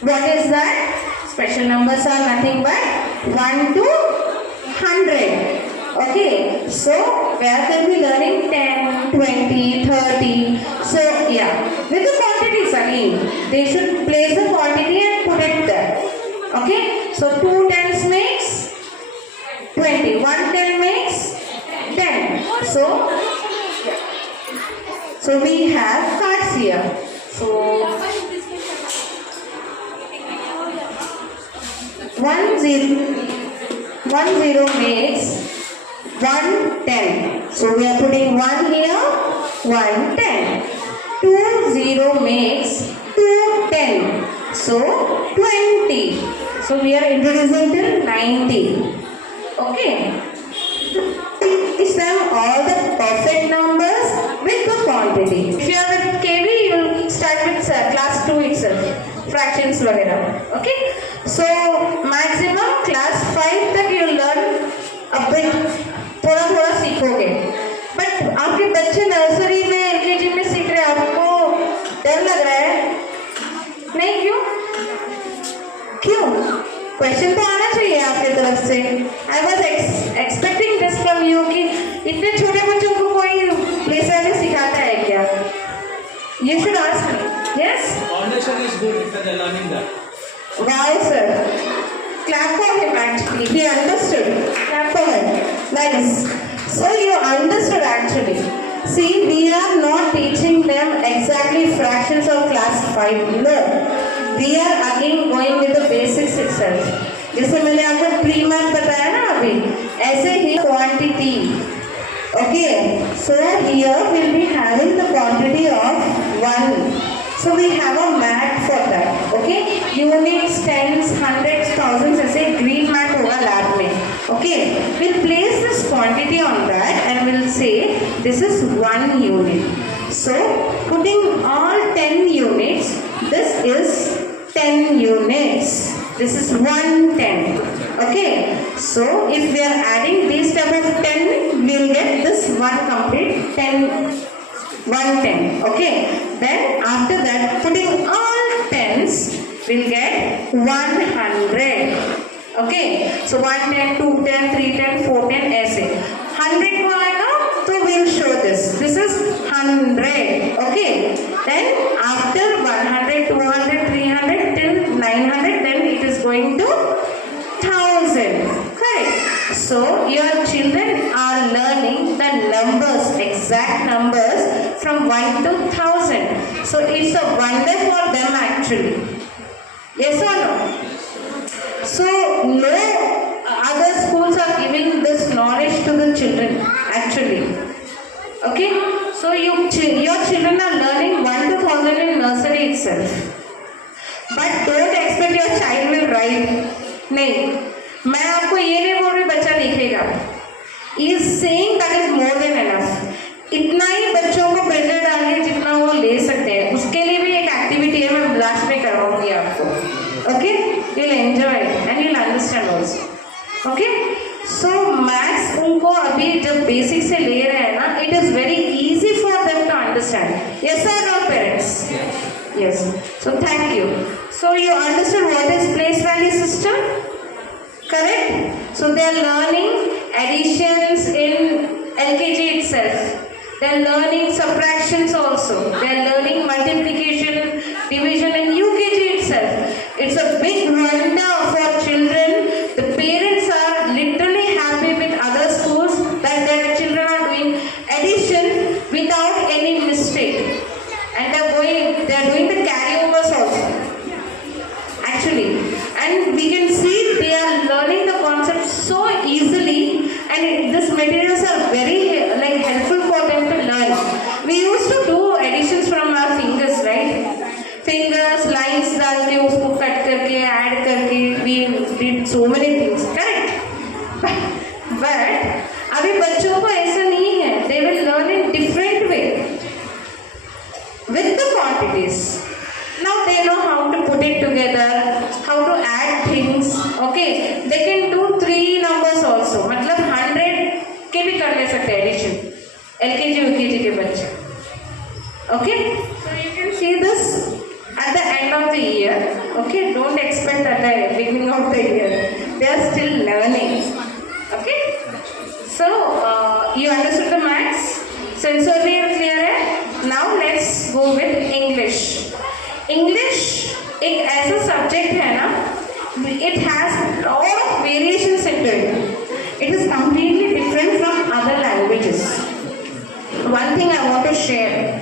What is that? Special numbers are nothing but 1 to 100. Okay, so where can we learning 10, 20, 30. So yeah, with the quantities again, they should place the quantity and put it there. Okay, so 2 tens makes 20, 1 10 makes 10. So we have cards here. So 1 0 makes 1 10. So we are putting 1 here, 1 10. 2 0 makes 2 10. So 20. So we are introducing till 90. Okay. Teach them all the perfect numbers with the quantity. If you are with KB, you will start with class 2 itself. Fractions वगैरह. Okay. So maximum class 5 तक you learn a bit. थोड़ा सीखोगे. But आपके बच्चे nursery में LKG में सीख रहे हैं, आपको डर लग रहा है? नहीं, क्यों? क्वेश्चन तो आना चाहिए आपके तरफ से. I was expecting this from you कि इतने छोटे बच्चों को कोई प्लेसर में सिखाता है क्या? You should ask me. Yes? Foundation is good if they are learning that. Wow, sir. Clap for him actually. He understood. Clap for him. Nice. So you understood actually. See, we are not teaching them exactly fractions of class 5. No. We are again going with the basics itself. जैसे मैंने आपको pre-math बताया ना अभी, ऐसे ही quantity. Okay. So here we'll be having the quantity of 1. So we have a mat for that. Okay. Units, tens, hundreds, thousands ऐसे green mat होगा lab में. Okay. We'll place this quantity on that and we'll say this is 1 unit. So putting all 10 units, this is 10 units. This is 110. Okay. So if we are adding these type of 10, we will get this one complete 10, 110. Okay. Then after that, putting all tens, we'll get 100. Okay. So 110, 210, 310, 410 ऐसे. 100 को आएगा तो we'll show this. This is 100. Okay. Then after 100, 200, 300 till 900, then it is going to 1000. Correct. So your children are learning the numbers, exact numbers from 1 to 1000. So it's a wonder for them actually. Yes or no? So no other schools are giving this knowledge to the children actually. Okay. So your children are learning 1 to 1000 in nursery itself. But don't expect your child will write. नहीं, मैं आपको ये नहीं बोल रही बच्चा लिखेगा. He is saying that is more than enough. इतना ही बच्चों को प्रेशर डालिए जितना वो ले सकते हैं. उसके लिए भी एक एक्टिविटी है, मैं लास्ट में करवाऊंगी आपको. Okay? You'll enjoy it and you'll understand also. Okay? So maths उनको अभी जब बेसिक से ले रहे हैं ना, it is very easy for them to understand. Yes or no, parents? Yes. So thank you. So you understood what is place value system? Correct? So they are learning additions in LKG itself. They are learning subtractions also. They are learning multiplication, division in UKG itself. It's a big wonder for children. The parents are literally happy with other schools that their children are doing addition without any mistake. And they are doing the carryovers also. Actually. And we can see they are learning the concept so easily, and these materials are very helpful for them to learn. We used to do additions from our fingers, right? Fingers, lines डाल के उसको cut करके add करके we did so many things, correct? But अभी बच्चों को ऐसा नहीं है. They will learn in different way with the quantities. Now they know how to put it together, how to add things. Okay, they can do 3 numbers also. मतलब 100 के भी कर ले सकते हैं addition. LKG UKG के बच्चे. Okay, so you can see this at the end of the year. Okay, don't expect at the beginning of the year. They are still learning. Okay, so you understood the maths. Sensorily clear है. Now let's go with English. English एक ऐसा subject है ना, it has lot of variations into it. It is completely different from other languages. One thing I want to share,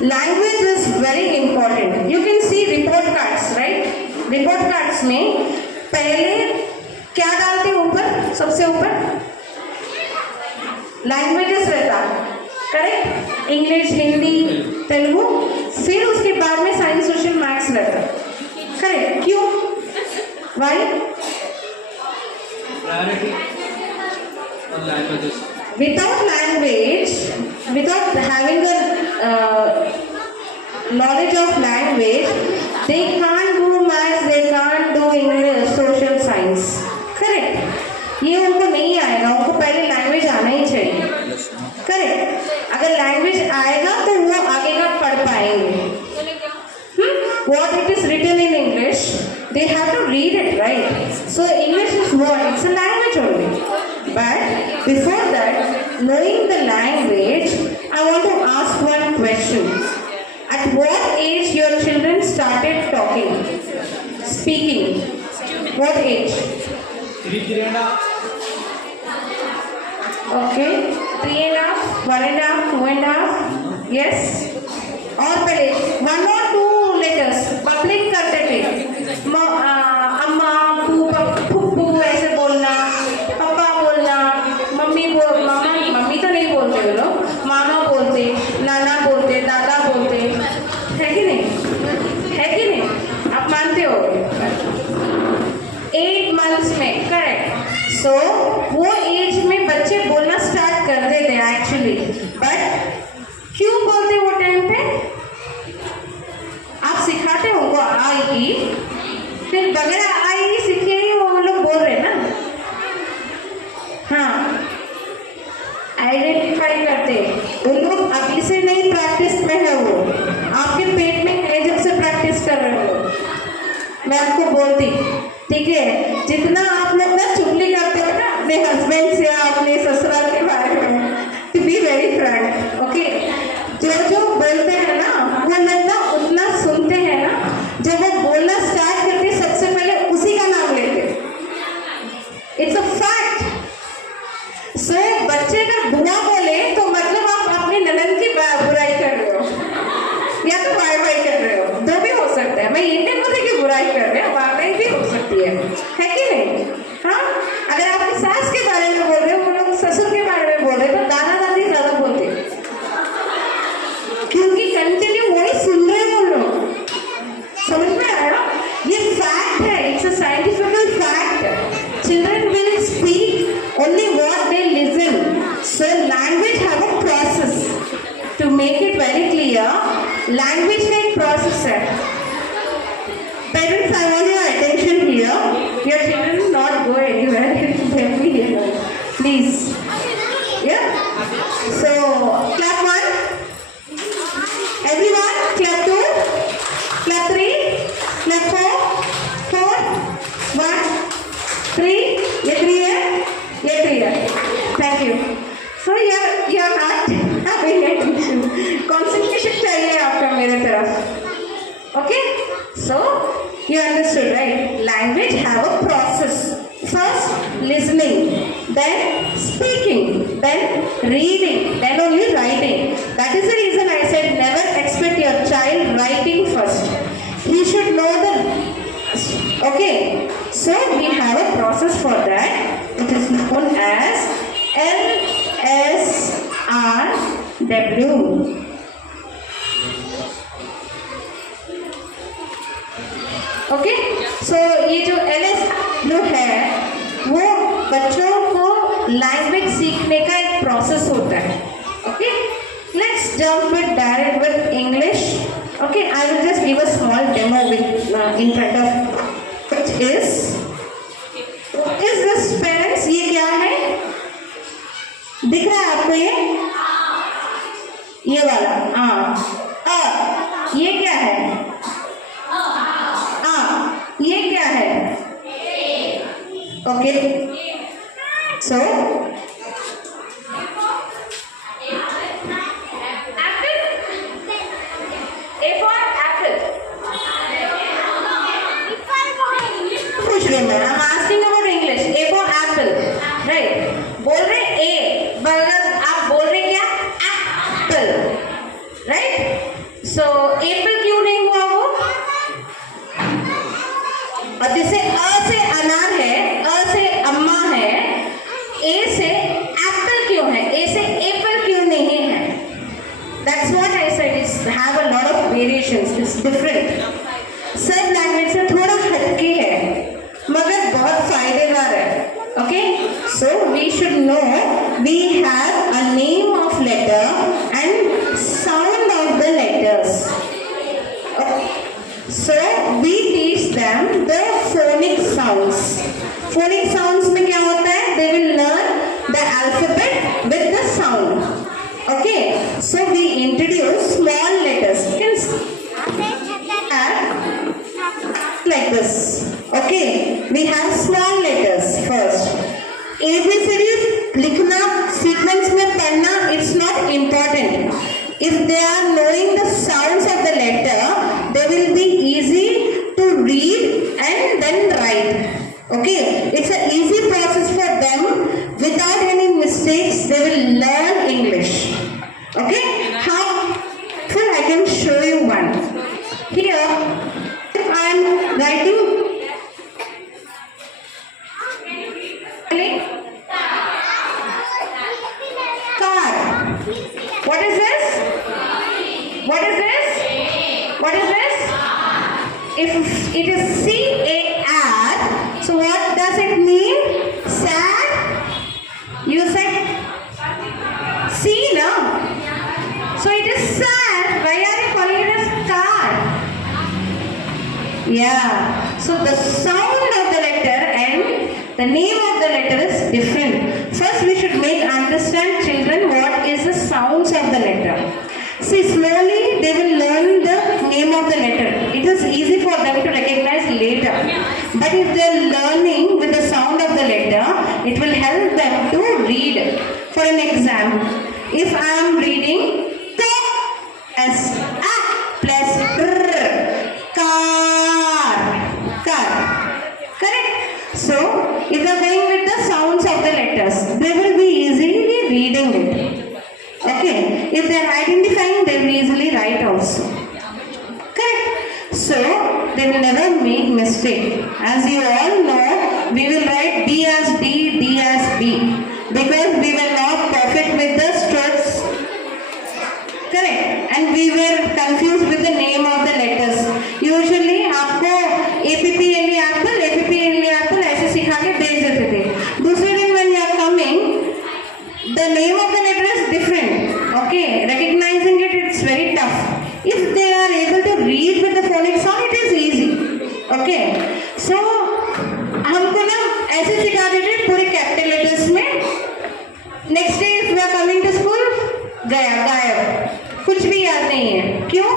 language is very important. You can see report cards, right? Report cards में पहले क्या डालते हैं ऊपर, सबसे ऊपर languages रहता, correct? English, Hindi, Telugu, फिर उसके बाद में साइंस, सोशल, मैथ्स रहता, करेक्ट? क्यों? Why? Priority on languages. Without language, without having the knowledge of language, they can't do maths, they can't do English, social, science. Correct? ये उनको नहीं आएगा, उनको पहले लैंग्वेज आना ही चाहिए. करेक्ट? अगर लैंग्वेज आएगा तो वो आगे का पढ़ पाएंगे. What it is written in English, they have to read it, right? So English is what? It's a language only. But before that, knowing the language, I want to ask one question. At what age your children started talking, speaking? What age? 3.5. Okay, 3.5, 1.5, 2.5. Yes. और पहले 1 or 2 letters public करते थे. अम्मा, फूफू ऐसे बोलना, पापा बोलना, मम्मी तो नहीं बोलते वो लोग, मामा बोलते, नाना बोलते, दादा बोलते, है कि नहीं? है कि नहीं? आप मानते हो? 8 months में, करेक्ट? सो वो एज में बच्चे बोलना स्टार्ट कर देते हैं एक्चुअली. बट क्यों बोलते वो टाइम पे? आप सिखाते हो उनको आएगी, फिर वगैरह आएगी बात को बोलती, ठीक है। जितना आप लोग ना चुगली करते हो ना अपने हस्बैंड से या अपने ससुराल के बारे में, to be very frank, okay. जो जो बोलते हैं ना वो लोग ना उतना सुनते हैं ना, जब वो बोलना स्टार्ट करते सबसे पहले उसी का नाम लेते। It's a fact. सो बच्चे अगर बुआ बोले तो मतलब आप अपनी ननद की बुराई कर रहे हो या तो बाय बाय कर रहे हो, दो भी हो सकता है। मैं ये नहीं बोलती कि बुराई कर रहे हो, बाय भी हो सकती है कि नहीं? हाँ, अगर आपकी सास के बारे में बोल रहे हो, वो लोग ससुर के बारे में बोल रहे हो, तो दादा दादी ज्यादा बोलते हैं, क्योंकि कंटिन्यू वही सुन रहे हो लोग। समझ में आया? ये फैक्ट है, it's a scientific fact. Children will speak only what they listen, so language have a process. To make it very clear, language का एक प्रोसेस है। Parents, I want your attention here, your children will not go anywhere, they'll be here, please. Yeah, so clap 1, everyone, clap 2, clap 3, clap 4, 1, 3, ये 3 है, ये 3 है, thank you. So you're not having attention, concentration चाहिए आपका मेरे तरफ, okay? So you understood, right? Language have a process. First listening, then speaking, then reading, then only writing. That is the reason I said never expect your child writing first. He should know the, okay? So we have a process for that. It is known as LSRW. Okay, so ये जो LSW है वो बच्चों को language सीखने का एक process होता है। Okay, let's jump with direct with English. Okay, I will just give a small demo with in front of which is this parents. ये क्या है दिख रहा है आपको? ये वाला, हाँ, ये क्या है? ये क्या है? Okay, so Apple, A for Apple. पूछ रही मैं, I am asking about English. A for Apple, right? बोल रहे ए, मगर आप बोल रहे क्या? Apple, right? सो एप्पल क्यों नहीं हुआ वो? और जैसे अ से अनार है, अ से अम्मा है, ए से एप्पल क्यों है? ए से एप्पल क्यों नहीं है? That's what I said. It's have a lot of variations. It's different. सब लैंग्वेज से थोड़ा हटके है, मगर बहुत फायदेदार है। Okay, so we should know we have a name of letter and sound of the letters. So we teach them the phonic sounds. Phonic sounds में क्या होता है? They will learn the alphabet with the sound. Okay, so we introduce small letters. You can add like this. Okay, we have small letters first. ABCD लिखना sequence में पढ़ना, it's not important. If they are knowing the sounds of the letter, they will be easy to read and then write. Okay, it's an easy process for them. Without any mistakes, they will learn English. Okay, how? So I can show you one. Here, if I am writing. Car. What is this? What is this? What is this? If it is C-A-R, so what does it mean? Sad? You said C, no? So it is sad. Why are you calling it as car? Yeah. So the sound of the letter and the name of the letter is different. First we should make understand children what is the sounds of the letter. See, slowly they will learn the name of the letter. It is easy for them to recognize later. But if they are learning with the sound of the letter, it will help them to read. For an example, if I am reading K as A plus R, car, car. Correct? So, if they are going with the sounds of the letters, they will be easily reading it. Okay, if they are identifying, they will easily write also. Correct? So, they will never make mistake. As you all know, we will write D as D, D as B. Because we were not perfect with the strokes. Correct? And we were confused with the name of the letters. Usually, आपको APPLE apple ऐसे सिखा के भेज देते थे. दूसरे दिन when you are coming, the name of the letter is different. Okay, recognizing it, it's very tough. If they are able to read with the phonic sound, it is easy. Okay, so हमको ना ऐसे सिखा देते पूरे capital letters में. Next day if we are coming to school, गया गायब, कुछ भी याद नहीं है. क्यों?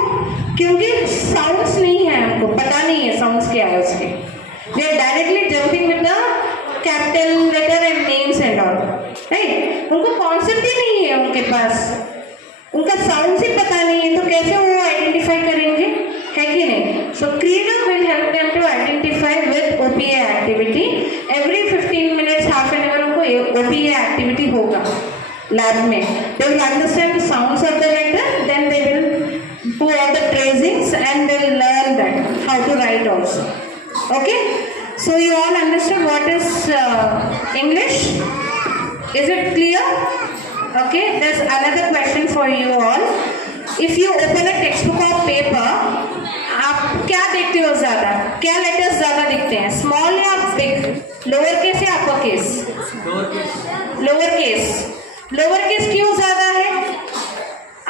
क्योंकि साउंड्स नहीं है, हमको पता नहीं है साउंड्स क्या है उसके. We are directly jumping with the capital letter and names and all. Right? उनको कॉन्सेप्ट ही नहीं है उनके पास, उनका साउंड ही पता नहीं है, तो कैसे वो आइडेंटिफाई करेंगे? है कि नहीं? So creator will help them to identify with OPA activity. Every 15 minutes half an hour उनको ओपीए एक्टिविटी होगा लैब में. They will understand the sounds of the letter, then they will do all the tracings and they will learn that how to write also. Okay, so you all understood what is English? Is it clear? Okay, there's another question for you all. If you open a textbook of paper, आप क्या देखते हो ज़्यादा? क्या letters ज़्यादा दिखते हैं? Small या big? Lower case या upper case? Lower case. Lower case क्यों ज़्यादा है?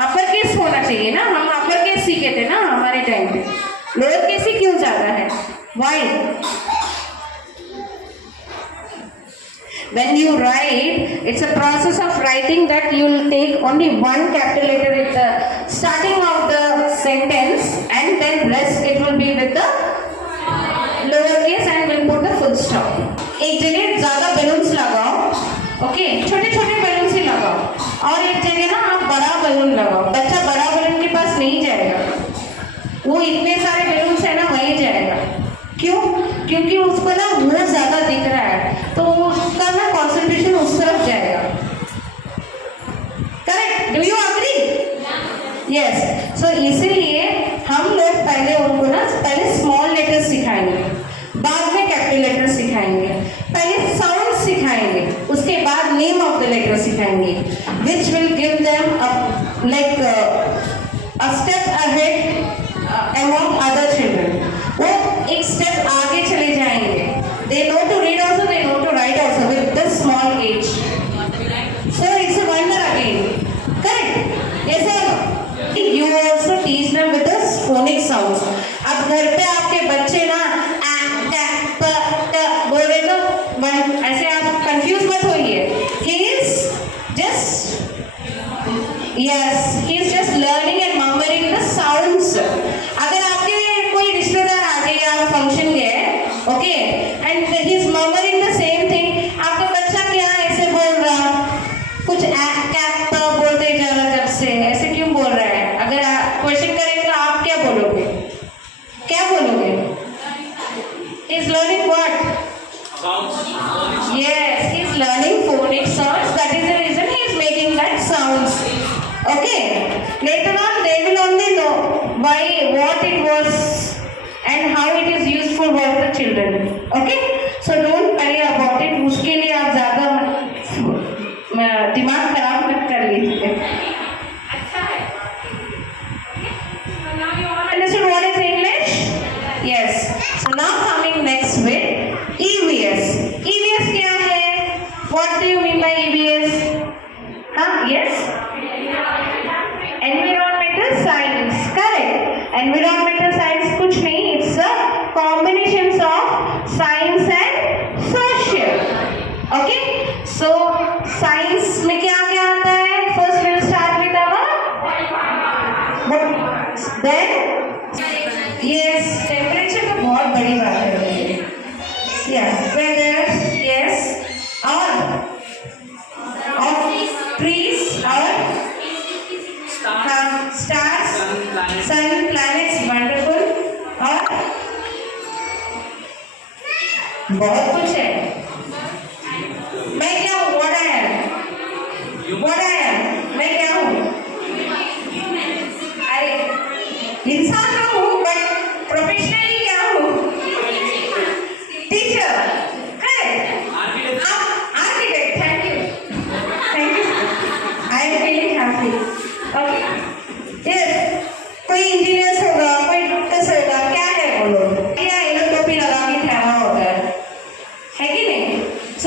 Upper case होना चाहिए ना, हम upper case सीखे थे ना हमारे टाइम पे. Lower case ही क्यों ज़्यादा है? Why? When you write, it's a process of writing that you'll take only one capital letter at the starting of the sentence, and then rest it will be with the lower case and we'll put the full stop. एक जगह ज़्यादा balloons लगाओ, okay? छोटे छोटे balloons ही लगाओ, और एक जगह ना आप बड़ा balloon लगाओ. बच्चा बड़ा balloon के पास नहीं जाएगा, वो इतने सारे balloons है ना वहीं जाएगा. क्यों? क्योंकि उसको ना वो ज्यादा दिख रहा है, तो उसका ना कंसंट्रेशन उस तरफ जाएगा. Correct? Do you agree? Yes. So इसीलिए हम लोग पहले उनको ना पहले स्मॉल लेटर्स सिखाएंगे, बाद में कैपिटल लेटर्स सिखाएंगे. पहले साउंड सिखाएंगे, उसके बाद नेम ऑफ द लेटर सिखाएंगे, which will give them like a step ahead among other children. वो एक स्टेप आगे चले जाएंगे. They know to read also, they know to write also with this small age. So it's a wonder again. Correct? Yes or no? You also teach them with the phonic sounds. अब घर पे आपके बच्चे ना आ ट प ट बोले तो ऐसे आप कंफ्यूज मत होइए. He is just learning and murmuring the sounds. अगर आपके कोई रिश्तेदार आ गए या फंक्शन गए, okay, and he is murmuring the same thing, आपका बच्चा क्या ऐसे बोल रहा, कुछ कैप बोलते जा रहा जब से, ऐसे क्यों बोल रहा है? अगर आप क्वेश्चन करेंगे तो आप क्या बोलोगे? क्या बोलोगे? He is learning what? Yes, he is learning phonic sounds. That is the reason he is making that sounds. Okay. Later on, they will only know why, what it was, and how it is useful for the children. Okay. So don't worry about it. उसके लिए आप ज़्यादा दिमाग खराब मत कर लीजिए. अच्छा है. So now you all Understood what is English? Yes. So now coming next with EVS. EVS क्या है? What do you mean by EVS? Huh? Yes. Environmental science. Correct. Environmental science कुछ नहीं. It's a combination of science and social. Okay. So science में क्या क्या आता है? First we'll start with our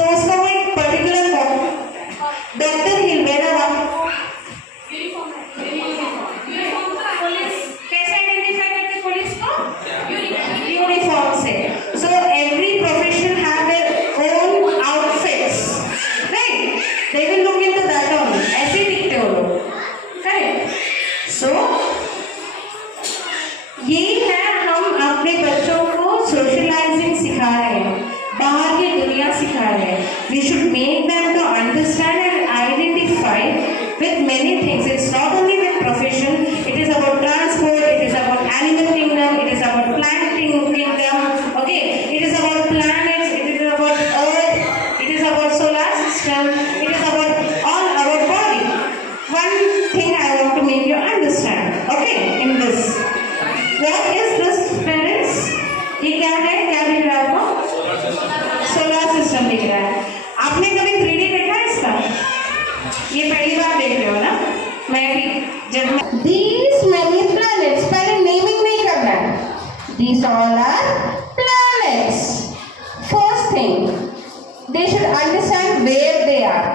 So उसका वो एक पर्टिकुलर डॉक्टर हिल वेयर पुलिस कैसे आइडेंटिफाई करते पुलिस को यूनिफॉर्म से. So every profession have their own outfits, right? They will look into that only. ऐसे दिखते हो लोग, correct? So ये है हम अपने बच्चों को सोशलाइजिंग सिखा रहे हैं, बाहर की दुनिया सिखा रहे हैं. We should make them to understand and identify with many things. It's not only with profession. It is about transport. It is about animal kingdom. It is about plant kingdom. Okay. It is about planets. It is about Earth. It is about solar system. It is about all our body. One thing I want to make you understand. Okay. In this. What is this, parents? ये क्या है? क्या दिख रहा है आपको? Solar system दिख रहा है. आपने कभी 3D देखा है इसका? ये पहली बार देख रहे हो ना? मैं भी जब These many planets, पहले नेमिंग नहीं करना है. These all are planets. First thing, they should understand where they are.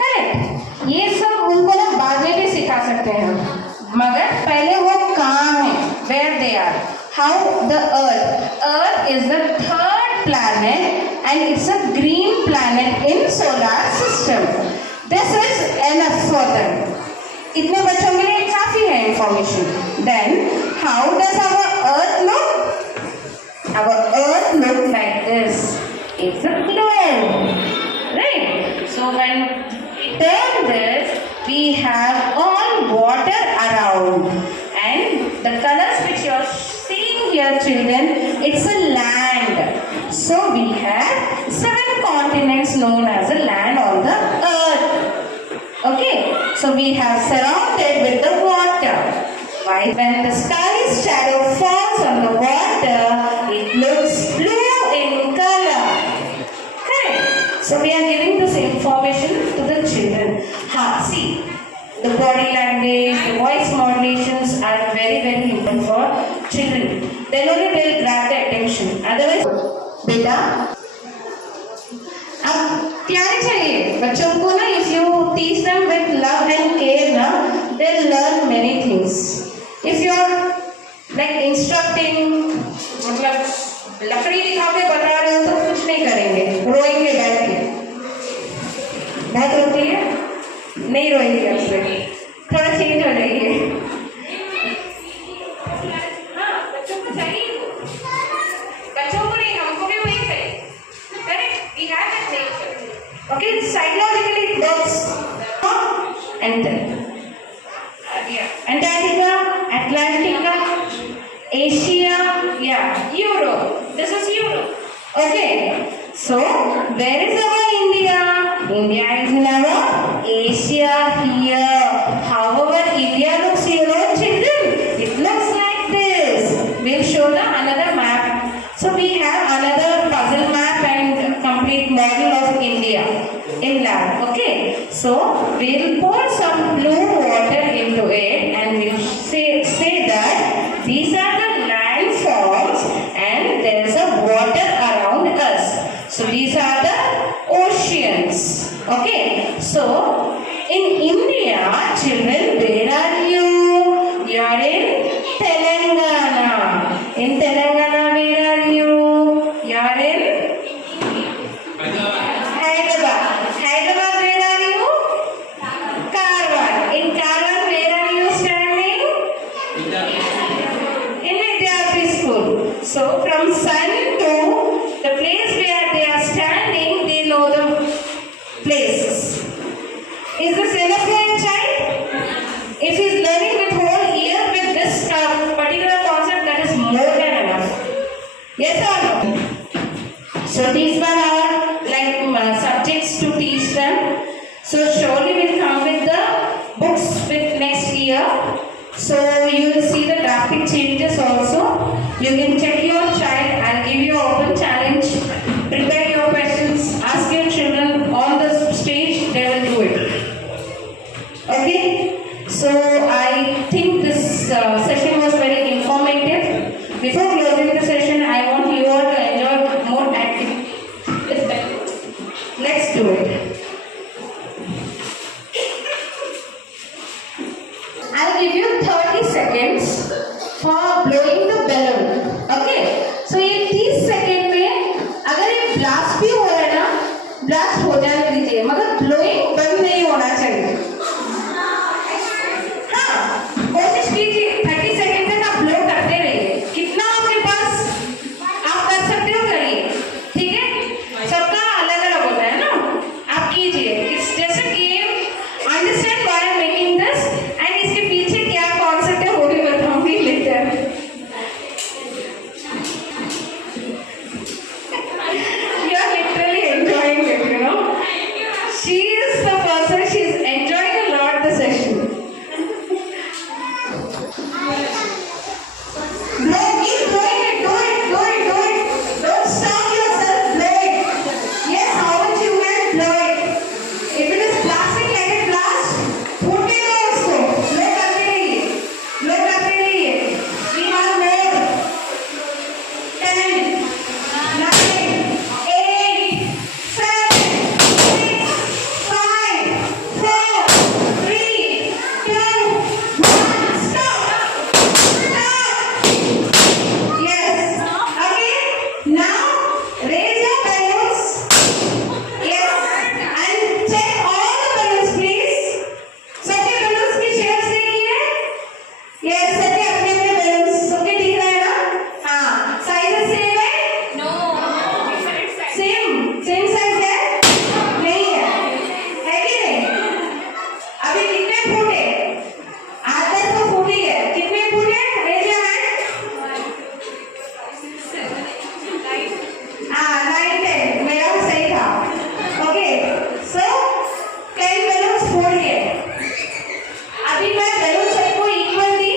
Correct? ये सब उनको ना बाद में भी सिखा सकते हैं, मगर पहले वो कहाँ है? Where they are. How the Earth is the third planet and it's a green planet in solar system. This is enough for them. इतने बच्चों के लिए काफी है information. Then how does our Earth look? Our Earth look like this. It's a globe, right? So when we turn this, we have all water around. And the colors which you are seeing here, children, it's a land. So we have 7 continents known as a land on the earth. Okay, so we have surrounded with the water. Why? When the sky's shadow falls on the water, it looks blue in color. Correct? So we are giving this information to the children. See. The body language, the voice modulations are very, very important for children. Then only they will grab the attention. Otherwise, बेटा, अब प्यारे चाहिए बच्चों को ना. If you teach them with love and care ना, they'll learn many things. If you are like instructing, मतलब लकड़ी दिखा के बता रहे हो तो कुछ नहीं करेंगे, रोएंगे बैठ के. बहुत रोती है? नहीं रोएंगे आपसे, थोड़ा चेंज हो जाइए. हाँ, बच्चों को चाहिए, बच्चों को नहीं, हमको भी वही चाहिए. Correct? We have that nature. Okay, psychologically it works. Antarctica, Atlantica, Asia, Europe. This is Europe. Okay. So where is our India? India is in our Asia here. However, India looks, children, it looks like this. We'll show the another map. So we have another puzzle map and complete model of India in lab. Okay. So we'll pour some blue water into it and we'll say that these are the landforms and there is a water around us. So these are the oceans. Okay. So in India, children, where are you? You are in Telangana. In Telangana, where are you? You are in Hyderabad. Hyderabad, where are you? Karwar. In Karwar, where are you standing? In Vidyarthi school. So from sun to the place where they are standing, they know the places. Is this enough for a child? If he is learning with whole year with this particular concept, that is more than enough. Yes or no? So these were our subjects to teach them. So surely we'll come with the books with next year. So you will see the graphic changes also. You can check your child. I'll give you an open challenge. Prepare your questions. Ask your children on the stage. They will do it. Okay. So I think this session was very informative. Before closing the session, I want you all to enjoy more activity. Let's do it. I'll give you 30 seconds for blowing the balloon. Okay? So ये 30 second में अगर ये blast भी हो रहा है ना, blast हो जाने दीजिए, मगर ब्लोइंग बंद नहीं होना चाहिए. हाँ, कोशिश कीजिए 30 सेकेंड तक आप ब्लो करते रहिए. कितना आपके पास आप कर सकते हो करिए. ठीक है? सबका अलग अलग होता है ना, आप कीजिए. It's just a game. Understand why I am making this and इसके पीछे क्या कॉन्सेप्ट है वो भी बताऊंगी letter. You are literally enjoying it, you know. She is the person. She is enjoying a lot the session. Blow, keep blowing it. Do it. Do it. Do it. Don't stop yourself. Blow it. Yes, how much you can blow it. If it is plastic, let it blast. फूटने दो उसको. Blow करते रहिए. Blow करते रहिए. We have more. 10, 9, 8, 7, 6, 5, 4, 3, 2, 1. Stop. Stop. Yes. Okay. Now raise your balloons. Yes. And check all the balloons, please. सबके balloons की shapes देखिए. Yes. सबके अपने अपने balloons. सबके दिख रहे हैं ना? हाँ. Sizes same है? सेम साइज है? नहीं है. है कि नहीं? अभी कितने फूटे? आधे तो फूट ही है. कितने फूटे? Raise your hand. हाँ, 9, 10. मेरा भी सही था. Okay. So 10 balloons फूट गए. अभी मैं balloons सबको equal दी.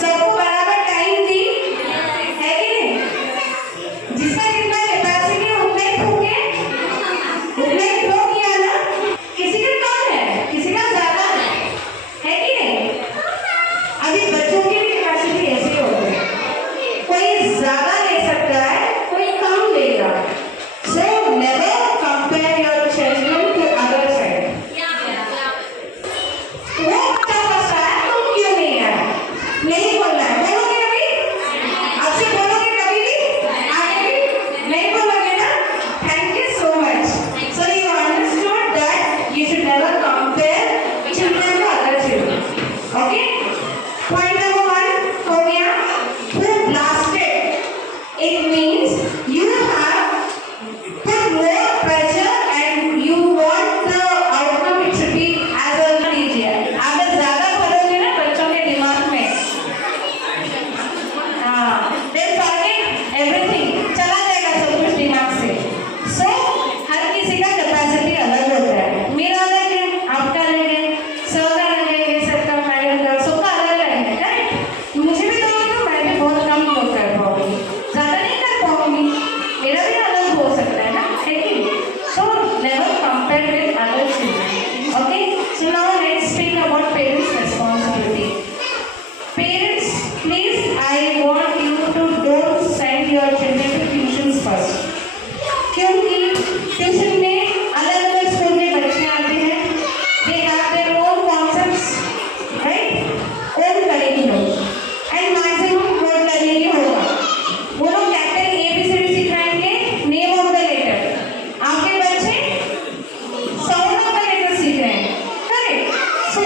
सबको बराबर टाइम दी. है कि नहीं? जिसका जितना कैपेसिटी है उतना ही फूके. उतना ही फ्लो किया ना. किसी का कम है, किसी का ज्यादा है कि नहीं? अभी बच्चों की भी कैपेसिटी ऐसे ही होती है. कोई ज्यादा ले सकता है, कोई कम लेगा. So never compare your children to other child. वो बच्चा फंसा है, तुम क्यों नहीं आए? नहीं बोलना है. बोलोगे अभी? आपसे बोलोगे कभी भी? आगे भी? नहीं बोलोगे ना? Thank you so much. So you understood that you should never compare children to other children. Okay? Point number 1 हो गया. Who blasted? It means you have put more pressure and you want the outcome it should be as a लीजिए. अगर ज्यादा भरोगे ना बच्चों के दिमाग में, हाँ, they forget everything. चला जाएगा सब कुछ दिमाग से. So हर किसी का कैपेसिटी अलग होता है. मेरा अलग है, आपका अलग है, सर का अलग है, ये सर का, मैडम का, सबका अलग अलग है. करेक्ट? मुझे भी दोगे तो मैं भी बहुत कम लोग कर पाऊंगी, ज्यादा नहीं कर पाऊंगी. मेरा भी अलग हो सकता है ना, है कि नहीं? So never compare with other children. Okay? So now let's speak about parents' responsibility. Parents, please, I want you to don't send your children to tuitions first. क्योंकि ट्यूशन में अलग अलग स्कूल के बच्चे आते हैं. They have their own concepts, right? Own curriculum. And maximum word learning ही होगा. वो लोग कैपिटल ABCD सिखाएंगे, name of the letter. आपके बच्चे sound of the letter सीख रहे हैं. Correct? So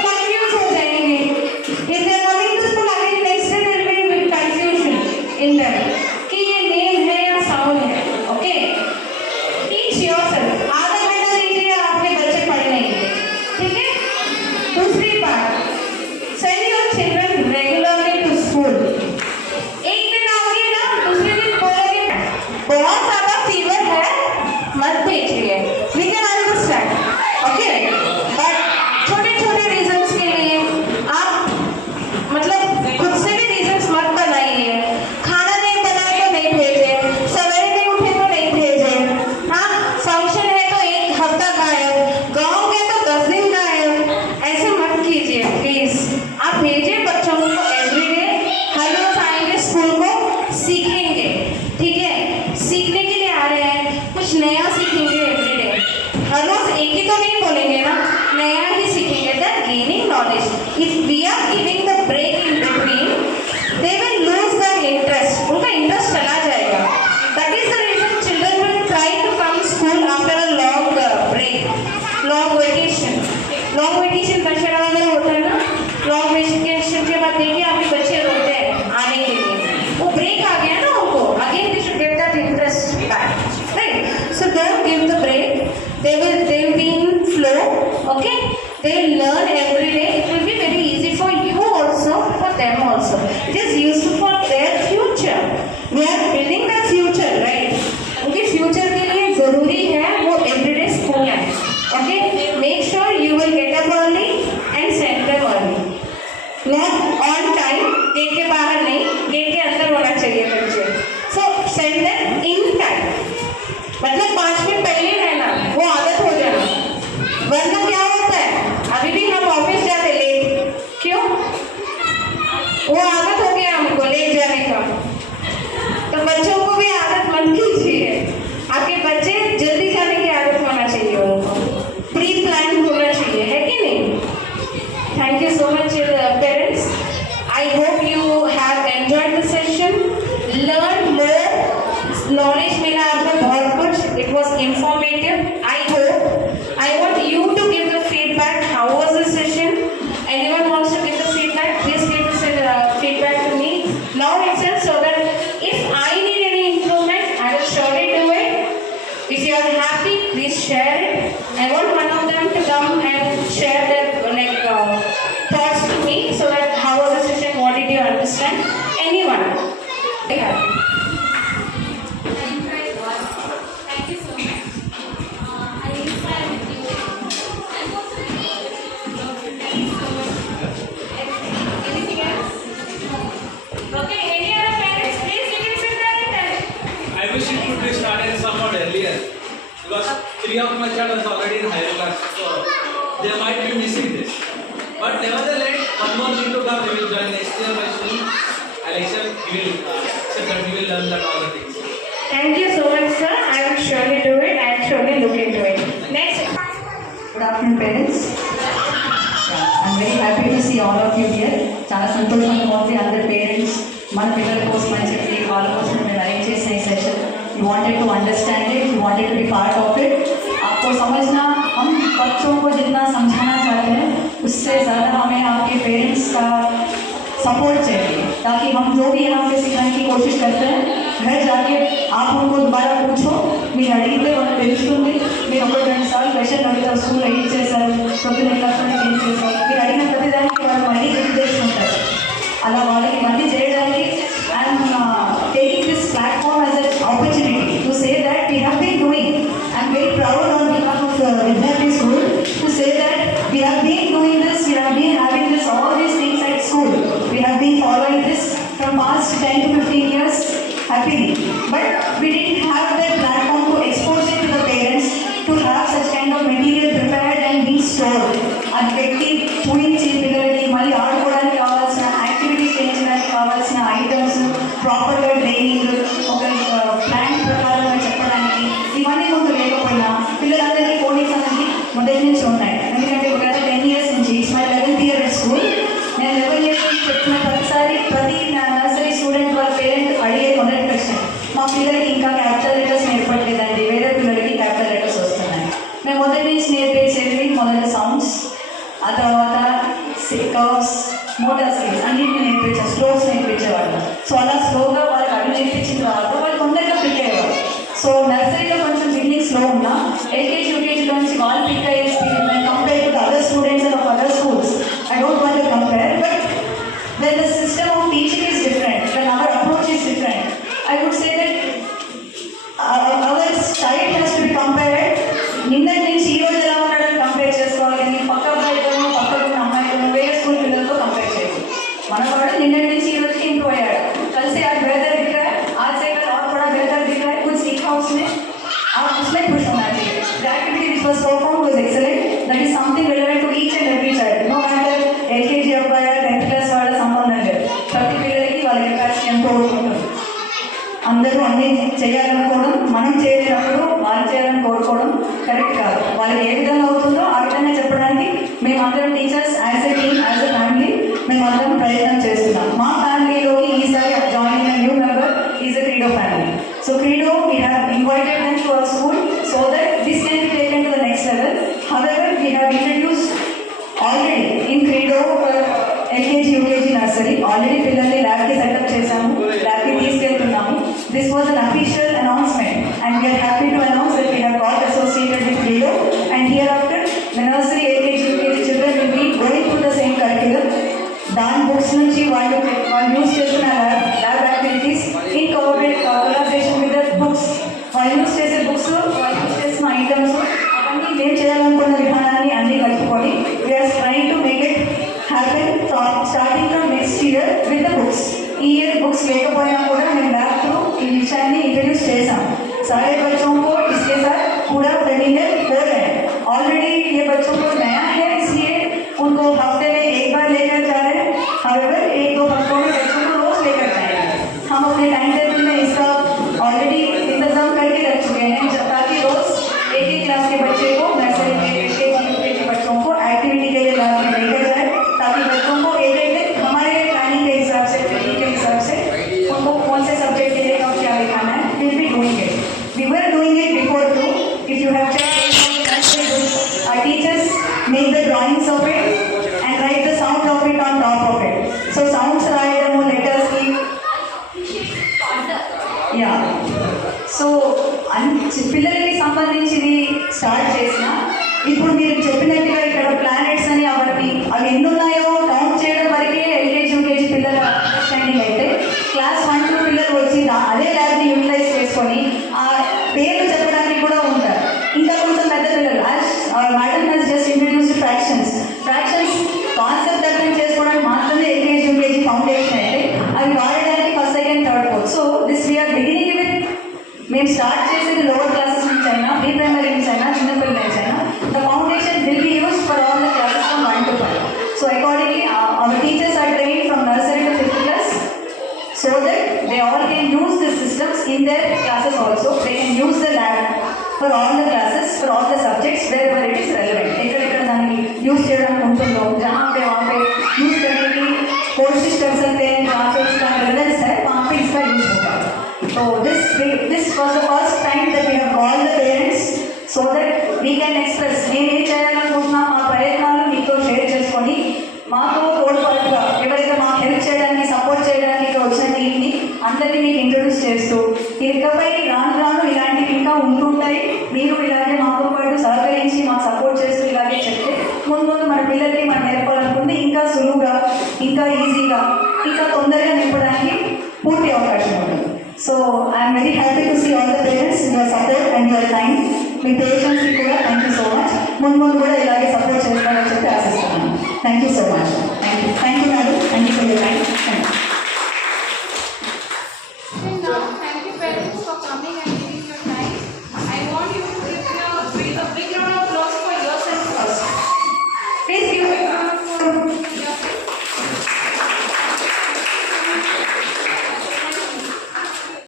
knowledge. If we are giving the break in between, they will lose their interest. उनका interest चला जाएगा. That is the reason children will try to come school after a long break, long vacation. Long vacation Dussehra वगैरह होता है ना. Long vacation के बाद देखिए अभी बच्चे रोते हैं आने के लिए. वो break आ गया ना उनको. Again they should get that interest back. Right? So don't give the break. They will be in flow. Okay? They will learn every day. It will be very easy for you also, for them also. It is useful for their future. We are building their future, right? उनके future के लिए जरूरी है वो everyday school है. Okay? Make sure you will get up early and send them early. Not on time. Gate के बाहर नहीं, gate के अंदर होना चाहिए बच्चे. So send them in time. मतलब 5 मिनट पहले रहना, वो आदत हो जाना. वरना क्या होता है, अभी भी हम ऑफिस जाते लेट. क्यों? वो आदत हो गया हमको लेट जाने का. तो बच्चों को भी आदत मत कीजिए. आपके बच्चे जल्दी जाने की आदत होना चाहिए उनको. प्री प्लान होना चाहिए, है कि नहीं? Thank you so much parents. I hope you have enjoyed the session. Learn more. Knowledge मिला आपको बहुत कुछ. It was informative. I hope. I want you to give the feedback. How was the session? Anyone wants to give the feedback? Please give the feedback to me now itself, so that if I need any improvement, I will surely do it. If you are happy, please share it. I want one of them to come and share their thoughts to me, so that how was the session? What did you understand? Anyone? Yeah. Thank you so much. I inspired with you. Anything else? Okay, any other parents? Please give it with their interest. I wish it could be started somewhat earlier because 3 of my child is already in higher class, so they might be missing this. But nevertheless, one more thing to come. We will join next year by soon. Election, we will accept that we will learn that all the things. Thank you so much, sir. I will surely do it. I will surely look into it. Next. Good afternoon, parents. I'm very happy to see all of you here. చాలా సంతోషంగా ఉంది అందరి parents మన పిల్లల కోసం అని చెప్పి వాళ్ళ కోసం మేము అరేంజ్ చేసిన ఈ session. You wanted to understand it, you wanted to be part of it. आपको समझना, हम बच्चों को जितना समझाना चाहते हैं उससे ज़्यादा हमें आपके पेरेंट्स का सपोर्ट चाहिए, ताकि हम जो भी यहाँ पे सिखाने की कोशिश करते हैं घर जाके आप उनको दोबारा पूछो. మీరు అడిగితే వాళ్ళకి తెలుస్తుంది. మీరు 1-2 సార్లు క్వశ్చన్ అడుగుతారు, స్కూల్ ఏం చేశారు, ప్రొద్దున క్లాస్లో ఏం చేశారు, మీరు అడిగిన ప్రతిదానికి వాళ్ళు మళ్ళీ గుర్తు చేసుకుంటారు. అలా వాళ్ళకి మళ్ళీ చేయడానికి I'm taking this platform as an opportunity to say that we have been doing. I'm very proud on behalf of Vidyarthi school to say that we have been doing this, we have been having this all these things at school. We have been following this from past 10 to 15 years happily, but we didn't have that platform to expose it to the parents, to have such kind of material prepared and be stored. అది పెట్టి చూయించి పిల్లలకి మళ్ళీ ఆడుకోవడానికి కావాల్సిన activities చేయించడానికి కావాల్సిన items, ప్రాపర్గా training, ఒక ప్లాన్ ప్రకారంగా చెప్పడానికి ఇవన్నీ ముందు లేకపోయినా పిల్లలందరికీ కోడింగ్స్ అనేది మొదటి నుంచి ఉన్నాయి. ఎందుకంటే ఒక 10 years నుంచి it's my 11th year at school. నేను 11 years నుంచి చెప్తున్న ప్రతిసారి ప్రతి నర్సరీ స్టూడెంట్ వాళ్ళ పేరెంట్ అడిగే మొదటి క్వశ్చన్, మా పిల్లలకి ఇంకా క్యాపిటల్ లెటర్స్ నేర్పట్లేదండి, వేరే పిల్లలకి క్యాపిటల్ లెటర్స్ వస్తున్నాయి. మేము మొదటి నుంచి నేర్పించేవి మొదటి సౌండ్స్, ఆ తర్వాత కర్వ్స్, మోటార్ స్కిల్స్ అన్నింటినీ నేర్పించాం, స్ట్రోక్స్ నేర్పించేవాళ్ళు. సో అలా స్లోగా వాళ్ళకి అవి నేర్పించిన తర్వాత వాళ్ళు తొందరగా పిక్ అయ్యేవాళ్ళు. సో నర్సరీలో కొంచెం బిగినింగ్ స్లో ఉన్నా ఎల్కేజీ యూకేజీలో నుంచి వాళ్ళు పిక్ అయ్యే speed compare to other students of other schools. I don't want to compare, but then the system of teaching is different, when our approach is different. I would say that our child has to be compared. నిన్నటి నుంచి ఈ రోజు ఎలా ఉన్నాడని compare చేసుకోవాలి, కానీ పక్క అబ్బాయితోనూ పక్కన ఉన్న అమ్మాయితోనూ వేరే స్కూల్ పిల్లలతో కంపేర్ చేయాలి. మనవాడు నిన్నటి నుంచి ఈ రోజుకి ఇంప్రూవ్ అయ్యాడు. కలిసి आज बेहतर दिख रहा है, आज से कल और बड़ा बेहतर दिख रहा है, कुछ सीखा उसने, आप उसमें खुश होना चाहिए. The activity which was performed was excellent. That is something relevant to each and every child. No matter LKG అబ్బాయి 10th క్లాస్ వాళ్ళ సంబంధం లేదు. ప్రతి పిల్లలకి వాళ్ళ కెపాసిటీ ఎంతో ఉంటుంది. అందరూ అన్నీ చేయాలనుకోవడం, మనం చేయలేనప్పుడు వాళ్ళు చేయాలని కోరుకోవడం కరెక్ట్ కాదు. వాళ్ళకి ఏ విధంగా అవుతుందో ఆ విధంగా చెప్పడానికి మేమందరం టీచర్స్ యాజ్ ఎ టీమ్ बच्चे को नर्सरी के एलकेजी यूकेजी बच्चों को एक्टिविटी के लिए लैब में लेकर जाए, ताकि बच्चों को एक एक दिन हमारे प्लानिंग के हिसाब से, ट्रेनिंग के हिसाब से उनको कौन से सब्जेक्ट के लिए कब क्या लिखाना है, will be doing it. We were doing it before too. If you have checked, our teachers make the drawings of it and write the sound of it on top of it. So sounds రాయడము, letters కి, yeah. So పిల్లలకి సంబంధించింది start చేసిన, ఇప్పుడు మీరు చెప్పినట్టుగా ఇక్కడ planets అని అవి ఎన్ని ఉన్నాయో కౌంట్ చేయడం వరకే ఎల్కేజీ యూకేజీ పిల్లల అండర్స్టాండింగ్ అయితే, క్లాస్ 1 2 పిల్లలు వచ్చి అదే ల్యాబ్ని యూటిలైజ్ చేసుకొని ఆ పేర్లు చెప్పడానికి కూడా ఉంటారు. ఇంకా కొంచెం పెద్ద పిల్లలు, madam he's just introduced fractions concept అర్థం చేసుకోవడానికి మాత్రమే ఎల్కేజీ యూకేజీ ఫౌండేషన్ అయితే, అవి వాడడానికి first second third fourth. So this we are beginning with, మేము స్టార్ట్ చేసేది లోవర్ క్లాసెస్ నుంచి అయినా, ప్రీ ప్రైమరీ నుంచి అయినా, చిన్నపిల్లల నుంచి అయినా, the foundation will be used for all the classes from 1 to 5. So accordingly, our teachers are trained from nursery to 5th class, so that they all can use the systems in their classes also. They can use the lab for all the classes, for all the subjects wherever it is relevant. ఎక్కడెక్కడ దాన్ని use చేయడానికి ఉంటుందో, जहाँ पे वहाँ पे use करने की कोशिश कर सकते हैं, जहाँ पे इसका रेलेवेंस है वहाँ पे इसका यूज होगा. So this was the first time that we have called the parents so that we can express మేము ఏం చేయాలనుకుంటున్నాం, మా ప్రయత్నాలు మీతో షేర్ చేసుకొని మాతో తోడ్పాటుగా ఎవరైతే మాకు హెల్ప్ చేయడానికి, సపోర్ట్ చేయడానికి ఇక్కడ వచ్చిన టీమ్ని అందరినీ మీకు ఇంట్రొడ్యూస్ చేస్తూ, ఇకపై రాను ఇలాంటివి ఇంకా ఉంటుంటాయి. మీరు ఇలాగే మాతో పాటు సహకరించి మాకు సపోర్ట్ చేస్తూ ఇలాగే చెప్తే ముందు మన పిల్లలకి మనం నేర్పాలనుకుంది ఇంకా సులువుగా, ఇంకా ఈజీగా, ఇంకా తొందరగా నింపడానికి పూర్తి అవకాశం ఉంటుంది. So I'm very happy to see all the parents, your support and your time, మీ పేషెన్స్కి కూడా థ్యాంక్ యూ సో మచ్. ముందు కూడా ఇలాగే సపోర్ట్ చేస్తారని చెప్పి ఆశిస్తున్నాను. Thank you so much. Thank you madam, thank you for your time.